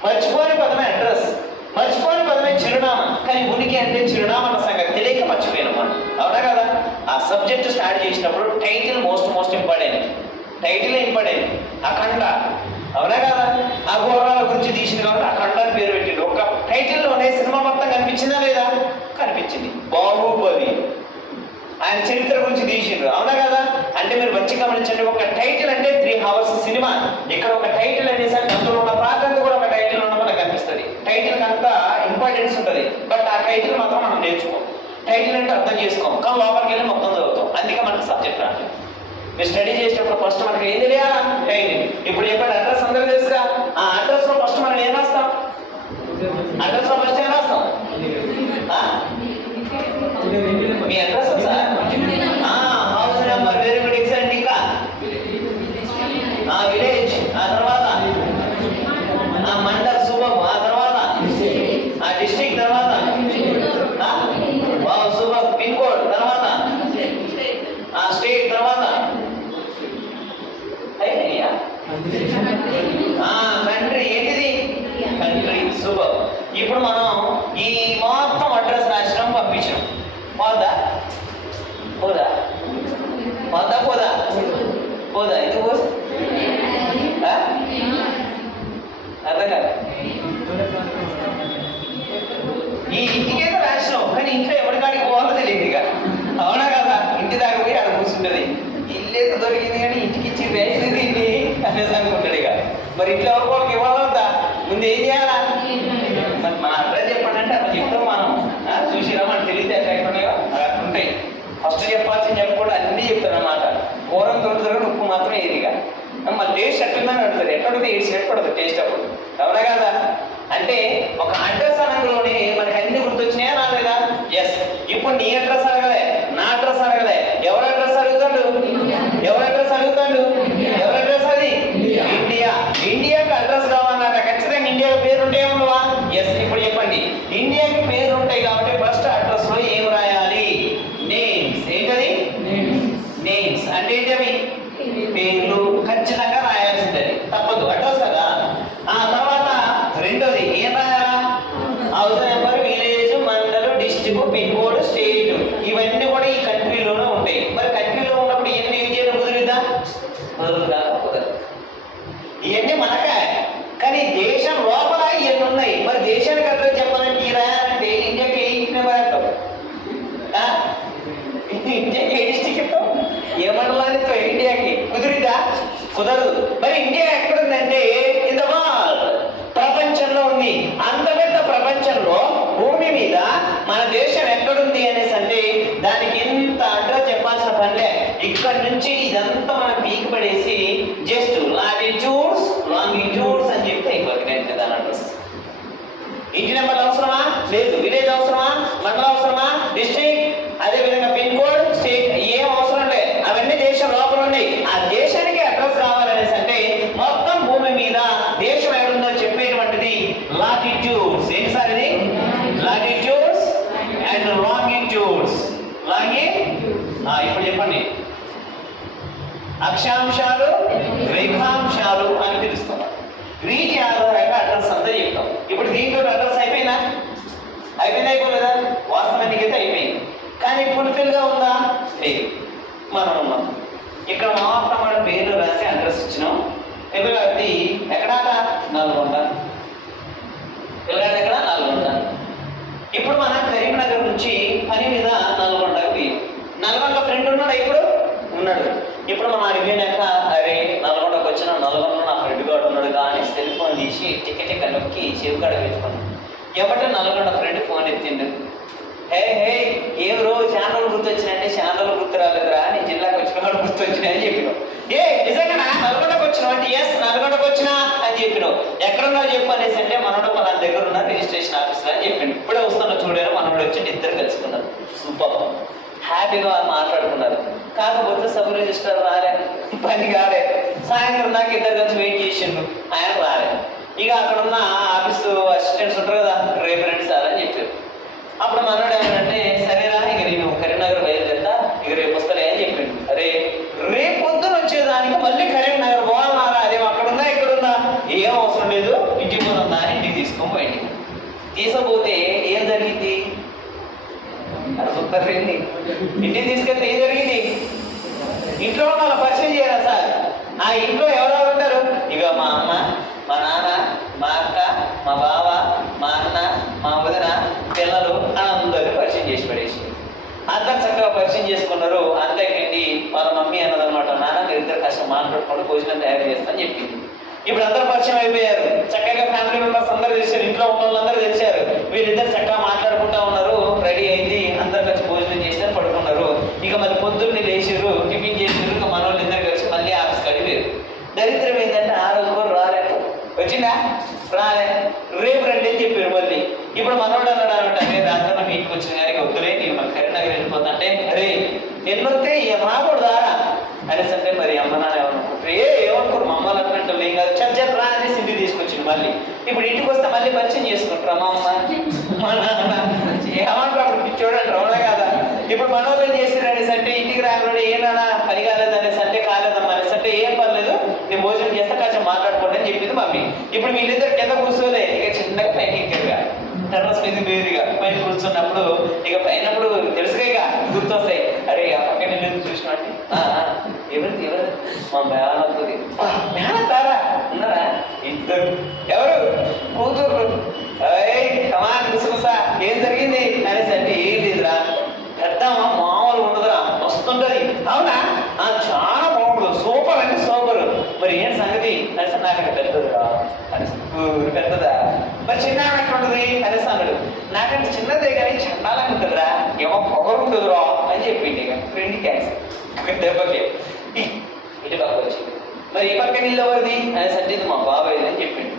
మర్చిపోని పదమే అడ్రస్, మర్చిపోని పదమే చిరునామా. కానీ ఉనికి అంటే చిరునామా అన్న సంగతి తెలియక మర్చిపోయినమ్మా. అవునా కదా? ఆ సబ్జెక్ట్ స్టార్ట్ చేసినప్పుడు title most important. Title important. Akhanda, అవునా కదా? ఆ ఘోరాల గురించి తీసింది కాబట్టి అఖండ అని పేరు పెట్టిండు. ఒక టైటిల్లోనే సినిమా మొత్తం కనిపించిందా లేదా? కనిపించింది. బాహుబలి ఆయన చరిత్ర గురించి తీసిండ్రు, అవునా కదా? అంటే మీరు మంచి గమనించండి. ఒక టైటిల్ అంటే 3 hours సినిమా. ఇక్కడ ఒక టైటిల్ అనేసరికి అందులో ఉన్న ప్రాంతాన్ని కూడా ఒక టైటిల్ ఉన్న మనకు కనిపిస్తుంది. టైటిల్ అంతా ఇంపార్టెన్స్ ఉంటుంది. బట్ ఆ టైటిల్ మాత్రం మనం నేర్చుకోం. టైటిల్ అంటే అర్థం చేసుకోం, కానీ లోపలికి వెళ్ళి మొత్తం చదువుతాం. అందుకే మనకు సబ్జెక్ట్ రాదు. మీరు స్టడీ చేసేటప్పుడు ఫస్ట్ మనకి ఏం తెలియాలా? టైటిల్. ఇప్పుడు చెప్పండి, అడ్రస్ అందరూ తెలుసుగా. ఆ అడ్రస్ లో ఫస్ట్ మనం ఏం రాస్తాం? అడ్రస్ లో ఫస్ట్ ఏం రాస్తాం? మీ address sir house number, very good, excellent. ఇంకా విలేజ్, ఆ తర్వాత మండల్, శుభం, ఆ తర్వాత డిస్ట్రిక్ట్, తర్వాత శుభం, పిన్ కోడ్, తర్వాత స్టేట్, తర్వాత అయిపోయా కంట్రీ. ఏంటిది? కంట్రీ. శుభం. ఇప్పుడు మనం ఈ మొత్తం అడ్రస్ రాసినాం, పంపించాం. పోదా పోదా పోదా పోదా పోదా ఎందుకు పోదు? అర్థం కాదు. ఈ ఇంటికేదో రాసినాం, కానీ ఇంట్లో ఎవరికాడికి పోవాలో తెలియదు. ఇక అవునా కదా? ఇంటి దాకా పోయి ఆడ కూర్చుంటది. ఇల్లేదో దొరికింది కానీ ఇంటికి ఇచ్చి వేసింది దీన్ని అనేసి అనుకుంటాడు. ఇక మరి ఇంట్లో ఎవరికి ఇవ్వాలంతా ముందు ఏం చేయాలా? మరి మన అడ్రస్ చెప్పండి అంటే అట్లా చెప్తాం మనం. చూసినా మనకు తెలియదు ఎక్కడున్నాయో అలా ఉంటాయి. ఫస్ట్ చెప్పాల్సింది చెప్పకుండా అన్నీ చెప్తారు అన్నమాట. కూరం తొలుతారు, ఉప్పు మాత్రం ఏదిగా. మళ్ళీ టేస్ట్ ఎట్టుందని అడుగుతారు. ఎక్కడితే ఏది ఎక్కడదు టేస్ట్ అప్పుడు, అవునా కదా? అంటే ఒక అడ్రస్ అనగానే మనకి అన్ని గుర్తొచ్చినాయా రాలేదా? ఎస్. ఇప్పుడు నీ అడ్రస్ అడగలే, నా అడ్రస్ అడగలే, ఎవరి అడ్రస్ అడుగుతాడు? ఎవరి అడ్రస్ అడుగుతాడు? ఎవరి అడ్రస్ అది? ఇండియా. ఇండియాకి అడ్రస్ కావాలన్నట. ఖచ్చితంగా ఇండియాకి పేరు ఉంటే ఉండవా? ఎస్. ఇప్పుడు చెప్పండి, ఇండియాకి పేరు ఉంటాయి కాబట్టి ఫస్ట్ అడ్రస్ లో ఏం రాయాలి? నేమ్స్. ఏంటది? నేమ్స్ అంటే ఏంటవి? పేర్లు. ఖచ్చితంగా రాయాల్సింది, తప్పదు, అడ్రస్ కదా. ఆ తర్వాత రెండోది ఏం రాయాలా? హౌస్ నెంబర్, విలేజ్, మండలం, డిస్ట్రిక్ట్, పిన్ కోడ్, స్టేట్. ఇవన్నీ కూడా ఈ కంట్రీలోనే ఉంటాయి. మరి కంట్రీలో ఉన్నప్పుడు ఇవన్నీ యూజ్ చేయడం కుదురుద్దా? కుదరదు. ఇవన్నీ మనకే, కానీ దేశం లోపల ఇవన్నీ ఉన్నాయి. మరి దేశానికి అడ్రస్ చెప్పాలంటే ఈ రాయాలంటే ఇండియాకి ఏ ఇంటి నెంబర్ అంటావు? ఇండియాకి ఏ డిస్ట్రిక్ట్ ఇస్తావు? ఏ మండలాన్ని ఇస్తావు? ఇండియాకి కుదిరిద్దా? కుదరదు. మరి ఇండియా ఎక్కడుందంటే ఇన్ ద వరల్డ్, ప్రపంచంలో ఉంది. అంత పెద్ద ప్రపంచంలో భూమి మీద మన దేశం ఎక్కడుంది అనేసి అంటే దానికి ఎంత అడ్రస్ చెప్పాల్సిన పనిలే. ఇక్కడ నుంచి ఇదంతా మనం పీకి పడేసి జస్ట్ లాటిట్యూడ్స్, లాంగిట్యూడ్స్ అని చెప్తే అయిపోతుంది దాని అడ్రస్. ఇంటి నెంబర్ అవసరమా? లేదు. విలేజ్ అవసరమా? మండలం అవసరమా? డిస్ట్రిక్ట్, అదేవిధంగా పిన్ కోడ్, స్టేట్ ఏం అవసరం లేదు. అవన్నీ దేశం లోపల ఉన్నాయి. ఆ దేశానికి అడ్రస్ కావాలనేసి అంటే మొత్తం భూమి మీద దేశం ఎక్కడుందో చెప్పేటువంటిది లాటిట్యూడ్స్. ఏంటి సార్ ఇది? Latitudes and longitudes. ఇప్పుడు చెప్పండి, అక్షాంశాలు, రేఖాంశాలు అని పిలుస్తాం. వీటి ఆధారంగా అడ్రస్ అంతా చెప్తాం. ఇప్పుడు దీంట్లో అడ్రస్ అయిపోలేదా? వాస్తవానికైతే అయిపోయింది, కానీ ఫుల్ఫిల్గా ఉందా? లేదు. మనం ఉన్నాం ఇక్కడ మొత్తం మన పేర్లు రాసి అడ్రస్ ఇచ్చినాం. పిల్లగాడి ఎక్కడాక? నల్గొండ. పిల్లగాడి ఎక్కడ? నల్గొండ. ఇప్పుడు మనం కరీంనగర్ నుంచి పని మీద నల్గొండకు పోయి, నల్గొండ ఫ్రెండ్ ఉన్నాడు, ఇప్పుడు ఉన్నాడు. ఇప్పుడు మనం అడిగినాక అరే నల్గొండకు వచ్చిన, నల్గొండలో నా ఫ్రెండ్ గాడు ఉన్నాడు కానీ సెల్ ఫోన్ తీసి టికెట్ నొక్కి చెవి కాడ పెట్టుకున్నాం. ఎవరి నల్గొండ ఫ్రెండ్ ఫోన్ ఎత్తిండు. హే ఏం రోజు ఛానల్ గుర్తొచ్చినంటే ఛానల్ గుర్తు రాలేదురా, నీ జిల్లాకు వచ్చిన వాడు గుర్తొచ్చినాయని చెప్పినాం. ఏ నిజంగా నల్గొండకు వచ్చినావు అంటే ఎస్ నల్గొండకు వచ్చినా అని చెప్పినావు. ఎక్కడున్నావు చెప్పు అనేసి అంటే మనోడు మన దగ్గర ఉన్న రిజిస్ట్రేషన్ ఆఫీస్లో అని చెప్పిండు. ఇప్పుడే వస్తున్నా చూడారు మనోడు వచ్చి ఇద్దరు కలుసుకున్నారు. సూపర్ హ్యాపీగా వాళ్ళు మాట్లాడుకున్నారు. కాకపోతే సబ్ రిజిస్టర్ రాలే, పని కాలే. సాయంత్రం నాకు ఇద్దరు కలిసి వెయిట్ చేసిండు, ఆయన రాలే. ఇక అక్కడ ఉన్న ఆఫీసు అసిస్టెంట్స్ ఉంటారు కదా, రేపు రండి సార్ అని చెప్పారు. అప్పుడు మనోడు ఏమంటే సరేరా ఇక నేను కరీంనగర్ బయలుదేరుతా, ఇక రేపు వస్తలే అని చెప్పిండు. అరే రేపు పొద్దున వచ్చేదానికి మళ్ళీ కరీంనగర్ పోవాలన్నారా? అదే అక్కడున్నా ఇక్కడున్నా ఏం అవసరం లేదు, ఇంటికి పోతుందా అని ఇంటికి తీసుకొని పోయింది. తీసుకుపోతే ఏం జరిగింది అడుగుతారు. ఇంటికి తీసుకెళ్తే ఏం జరిగింది? ఇంట్లో ఉన్న పరిచయం చేయరా సార్? ఆ ఇంట్లో ఎవరెవరు ఉంటారు? ఇక మా అమ్మ, మా నాన్న, మా అక్క, మా బావ, మా అన్న, మా వదిన, పిల్లలు అందరూ పరిచయం చేసి పడేసి అందరు చక్కగా పరిచయం చేసుకున్నారు. అంతేకండి వాళ్ళ మమ్మీ అన్నదన్నమాట, నాన్న మీరు ఇద్దరు కష్టం మాట్లాడుకుంటూ భోజనం తయారు చేస్తానని చెప్పింది. ఇప్పుడు అందరూ పరిచయం అయిపోయారు. చక్కగా ఫ్యామిలీ మెంబర్స్ అందరూ తెలిసారు, ఇంట్లో ఉన్న వాళ్ళందరూ తెలిసారు. వీళ్ళిద్దరు చక్కగా మాట్లాడుకుంటా ఉన్నారు. రెడీ అయింది, అందరు కలిసి భోజనం చేసినారు, పడుకున్నారు. ఇక మళ్ళీ పొద్దున్నే లేచారు, టిఫిన్ చేసారు. ఇక మన వాళ్ళు ఇద్దరు కలిసి మళ్ళీ ఆఫీస్కి అడిగారు. దరిద్రం ఏంటంటే ఆ రోజు కూడా రాలేదు. వచ్చిందా? రాలే. రేపు రండి అని చెప్పారు మళ్ళీ. ఇప్పుడు మనోడు అన్నాడు అనమాట, అరే రాత్రి మీ ఇంటికి వచ్చిన కానీ వద్దులే నేను మన కరీంనగర్ వెళ్ళిపోతా అంటే, అరే ఎన్నొస్తే రాకూడదు ఆరా అనేసి అంటే మరి అమ్మ నాన్న ఏమనుకుంటారు? ఏమనుకోరు, మా అమ్మలు అన్నట్టు ఏం కాదు, చెప్ప రా అనేసి ఇంటికి తీసుకొచ్చింది. మళ్ళీ ఇప్పుడు ఇంటికి వస్తే మళ్ళీ పరిచయం చేసుకుంటారు మా అమ్మ మా నాన్న ఏమంటారు? అప్పుడు పిచ్చోడంటారు, అవునా కదా? ఇప్పుడు మనోళ్ళు ఏం చేస్తారు అనేసి అంటే ఇంటికి రాకుండా ఏమన్నా పని కాలేదు అనేసి అంటే కాలేదమ్మా అనేసి అంటే ఏం పర్లేదు నేను భోజనం చేస్తే కొంచెం మాట్లాడుకోండి అని చెప్పింది మమ్మీ. ఇప్పుడు వీళ్ళిద్దరు కింద కూర్చోలే, ఇక చిన్నగా పైకి ఎక్కారుగా టెర్రస్ మీద వేరుగా పైన కూర్చున్నప్పుడు ఇక పైనప్పుడు తెలుసుగా ఇక గుర్తొస్తాయి. అరే ఆ పక్కన వెళ్ళి చూసినట్టు ఎవరు మా మేనత్తుంది. మేనత్తారా ఉన్నారా? ఇద్దరు. ఎవరు? కూతురు. కమాన్ గుసగుసా ఏం జరిగింది అనేసి అంటే ఏం లేదురా, పెద్దమ్మ మామూలు ఉండదురా, వస్తుంటది. అవునా? చాలా బాగుంటుంది, సూపర్ అంటే సూపర్. మరి ఏంటి సంగతి అనేసి నాకంటే పెద్దదిరా అనేసి. పెద్దదా? మరి చిన్న ఎట్లుంటది అనేసి అన్నాడు. నాకంటే చిన్నదే కానీ చండాలంగా ఉంటుందిరా, ఏమో పొగరు ఉంటుందిరా అని చెప్పింది. ఇక ఫ్రెండ్ క్యాన్సర్ దెబ్బకి ఇటు పక్క వచ్చింది. మరి ఈ పక్క నీళ్ళు ఎవరిది అనేసి అంటే మా బాబాయ్ అని చెప్పిండు.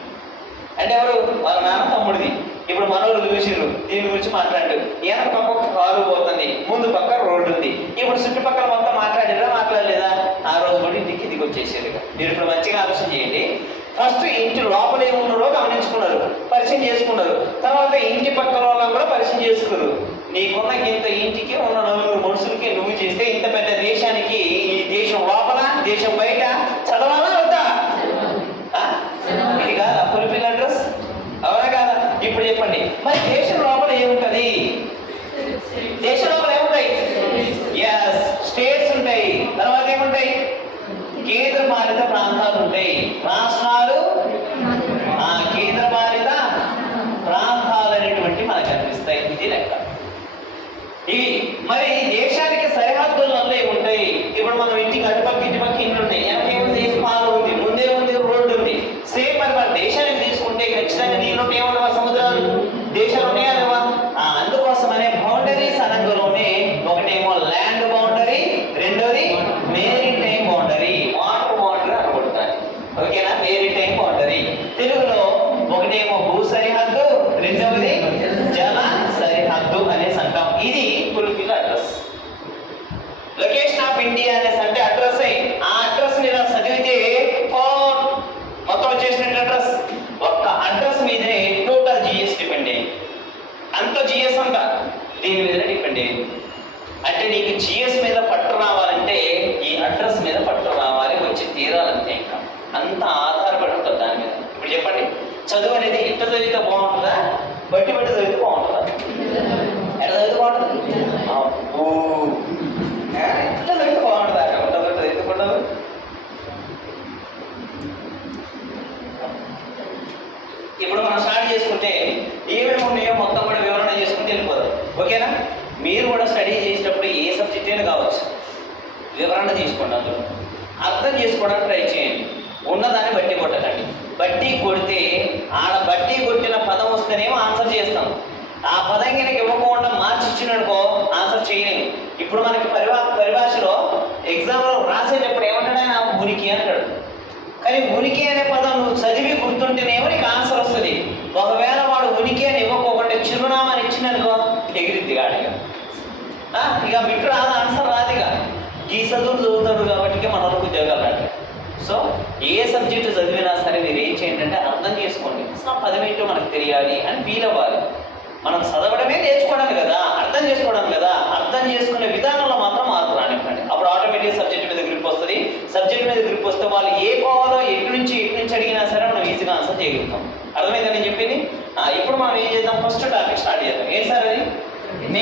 అంటే ఎవరు? వాళ్ళ నాన్న తమ్ముడిది. ఇప్పుడు మనోళ్ళు చూసిర్రు, దీని గురించి మాట్లాడు. వెనక పక్క కారు పోతుంది, ముందు పక్క రోడ్డు ఉంది. ఇప్పుడు చుట్టుపక్కల మొత్తం మాట్లాడారా మాట్లాడలేదా? ఆ రోజు కూడా ఇంటికి దిగి వచ్చేసారు. మీరు ఇప్పుడు మంచిగా ఆలోచన చేయండి. ఫస్ట్ ఇంటి లోపల ఏమున్నారో గమనించుకున్నారు, పరిచయం చేసుకున్నారు. తర్వాత ఇంటి పక్కన వాళ్ళని కూడా పరిచయం చేసుకున్నారు. నీకున్న ఇంత ఇంటికి ఉన్న 4 మనుషులకి నువ్వు చేస్తే ఇంత పెద్ద దేశానికి, ఈ దేశం లోపల దేశం బయట చదవాలా అవుతా? ఇది కాదా పులిపిల్ల అడ్రస్? అవునా కాదా? ఇప్పుడు చెప్పండి, మరి దేశం లోపల ఏముంటది? దేశం లోపల ఏముంటాయి? ఎస్, స్టేట్స్ ఉంటాయి. తర్వాత ఏముంటాయి? కేంద్రపాలిత ప్రాంతాలు ఉంటాయి. రాష్ట్రాలు, కేంద్రపాలిత ప్రాంతాలు అనేటువంటి మనకు కనిపిస్తాయి. ఇది లెక్క. ఇవి మరి దేశానికి సరిహద్దుల్లో ఉంటాయి. ఇప్పుడు మనం ఇంటికి అటుపక్క ఇటుపక్క ఇంట్లో ఉన్నాయి. ఏముంది? పాలు ఉంది, ముందే ఉంది, రోడ్డు ఉంది. సేమ్ మరి మన దేశానికి తీసుకుంటే ఖచ్చితంగా నీళ్ళు ఏమన్నా సముద్రాలు దేశాలు ఉన్నాయా లేవా? అందుకోసమనే బౌండరీస్ అనగానే ఒకటేమో ల్యాండ్ బౌండరీ, రెండోది మేరీటైమ్ బౌండరీ, వాటర్ బౌండరీ అనుకుంటారు. ఓకేనా? మేరీటైమ్ బౌండరీ తెలుగులో ఒకటేమో భూ సరిహద్దు, రెండవది జల సరిహద్దు అనేసి అంటాం. ఇది పులిపిల్ల అడ్రస్. లొకేషన్ ఆఫ్ ఇండియా అనేసి అంటే అడ్రస్. ఆ అడ్రస్ ఇలా చదివితే మొత్తం వచ్చేసినట్టు అడ్రస్. ఒక్క అడ్రస్ మీదనే టోటల్ జిఎస్ డిపెండ్ అయ్యింది. అంత జిఎస్ అంతా దీని మీదనే డిపెండ్ అయ్యింది. అంటే నీకు జిఎస్ మీద పట్టు రావాలంటే ఈ అడ్రస్ మీద పట్టు రావాలి, వచ్చి తీరాలంటే ఇంకా అంత ఆధారపడి ఉంటుంది దాని మీద. ఇప్పుడు చెప్పండి, చదువు అనేది ఎట్ట చదివితే బాగుంటుందా, బట్టి చదివితే బాగుంటుందా? ఎట్లా చదివితే బాగుంటుంది? ఎట్లా చదివితే బాగుంటుందా? ఎందుకుండదు? ఇప్పుడు మనం స్టార్ట్ చేసుకుంటే ఏమేమి ఉన్నాయో మొత్తం కూడా వివరణ చేసుకుంటే వెళ్ళిపోదాం. ఓకేనా? మీరు కూడా స్టడీ చేసేటప్పుడు ఏ సబ్జెక్ట్ అయినా కావచ్చు, వివరణ తీసుకోండి, అందులో అర్థం చేసుకోవడానికి ట్రై చేయండి. ఉన్నదాన్ని బట్టి కొట్టకండి. బట్టి కొడితే ఆడ బట్టి కొట్టిన పదం వస్తేనేమో ఆన్సర్ చేస్తాం, ఆ పదం కనుక ఇవ్వకుండా మార్చి ఇచ్చిననుకో ఆన్సర్ చేయలేము. ఇప్పుడు మనకి పరిభాషలో ఎగ్జామ్లో రాసేటప్పుడు ఏమంటాడు ఆయన? ఉనికి అంటాడు. కానీ ఉనికి అనే పదం నువ్వు చదివి గుర్తుంటేనేమో నీకు ఆన్సర్ వస్తుంది. ఒకవేళ వాడు ఉనికి అని ఇవ్వకోకుండా చిరునామాని ఇచ్చిననుకో ఎగిరిద్ది గాడిగా. ఇక బిట్టు రాదు, ఆన్సర్ రాదు. ఇక ఈ చదువుతాడు కాబట్టి మన వరకు ఉద్యోగాలు రావట్లేదు. సో ఏ సబ్జెక్టు చదివినా సరే మీరు ఏం చేయండి అంటే అర్థం చేసుకోండి. అసలు ఆ పదం ఏంటో మనకు తెలియాలి అని ఫీల్ అవ్వాలి. మనం చదవడమే నేర్చుకోవడం కదా, అర్థం చేసుకోవడం కదా. అర్థం చేసుకునే విధానంలో మాత్రం మార్పు రానివ్వండి. అప్పుడు ఆటోమేటిక్ సబ్జెక్ట్ మీద గ్రిప్ వస్తుంది. సబ్జెక్ట్ మీద గ్రిప్ వస్తే వాళ్ళు ఏ కోవాలో ఎటు నుంచి అడిగినా సరే మనం ఈజీగా ఆన్సర్ చేయగలుగుతాం. అర్థమైందా నేను చెప్పింది? ఇప్పుడు మనం ఏం చేద్దాం? ఫస్ట్ టాపిక్ స్టార్ట్ చేద్దాం. ఏం సార్ అది?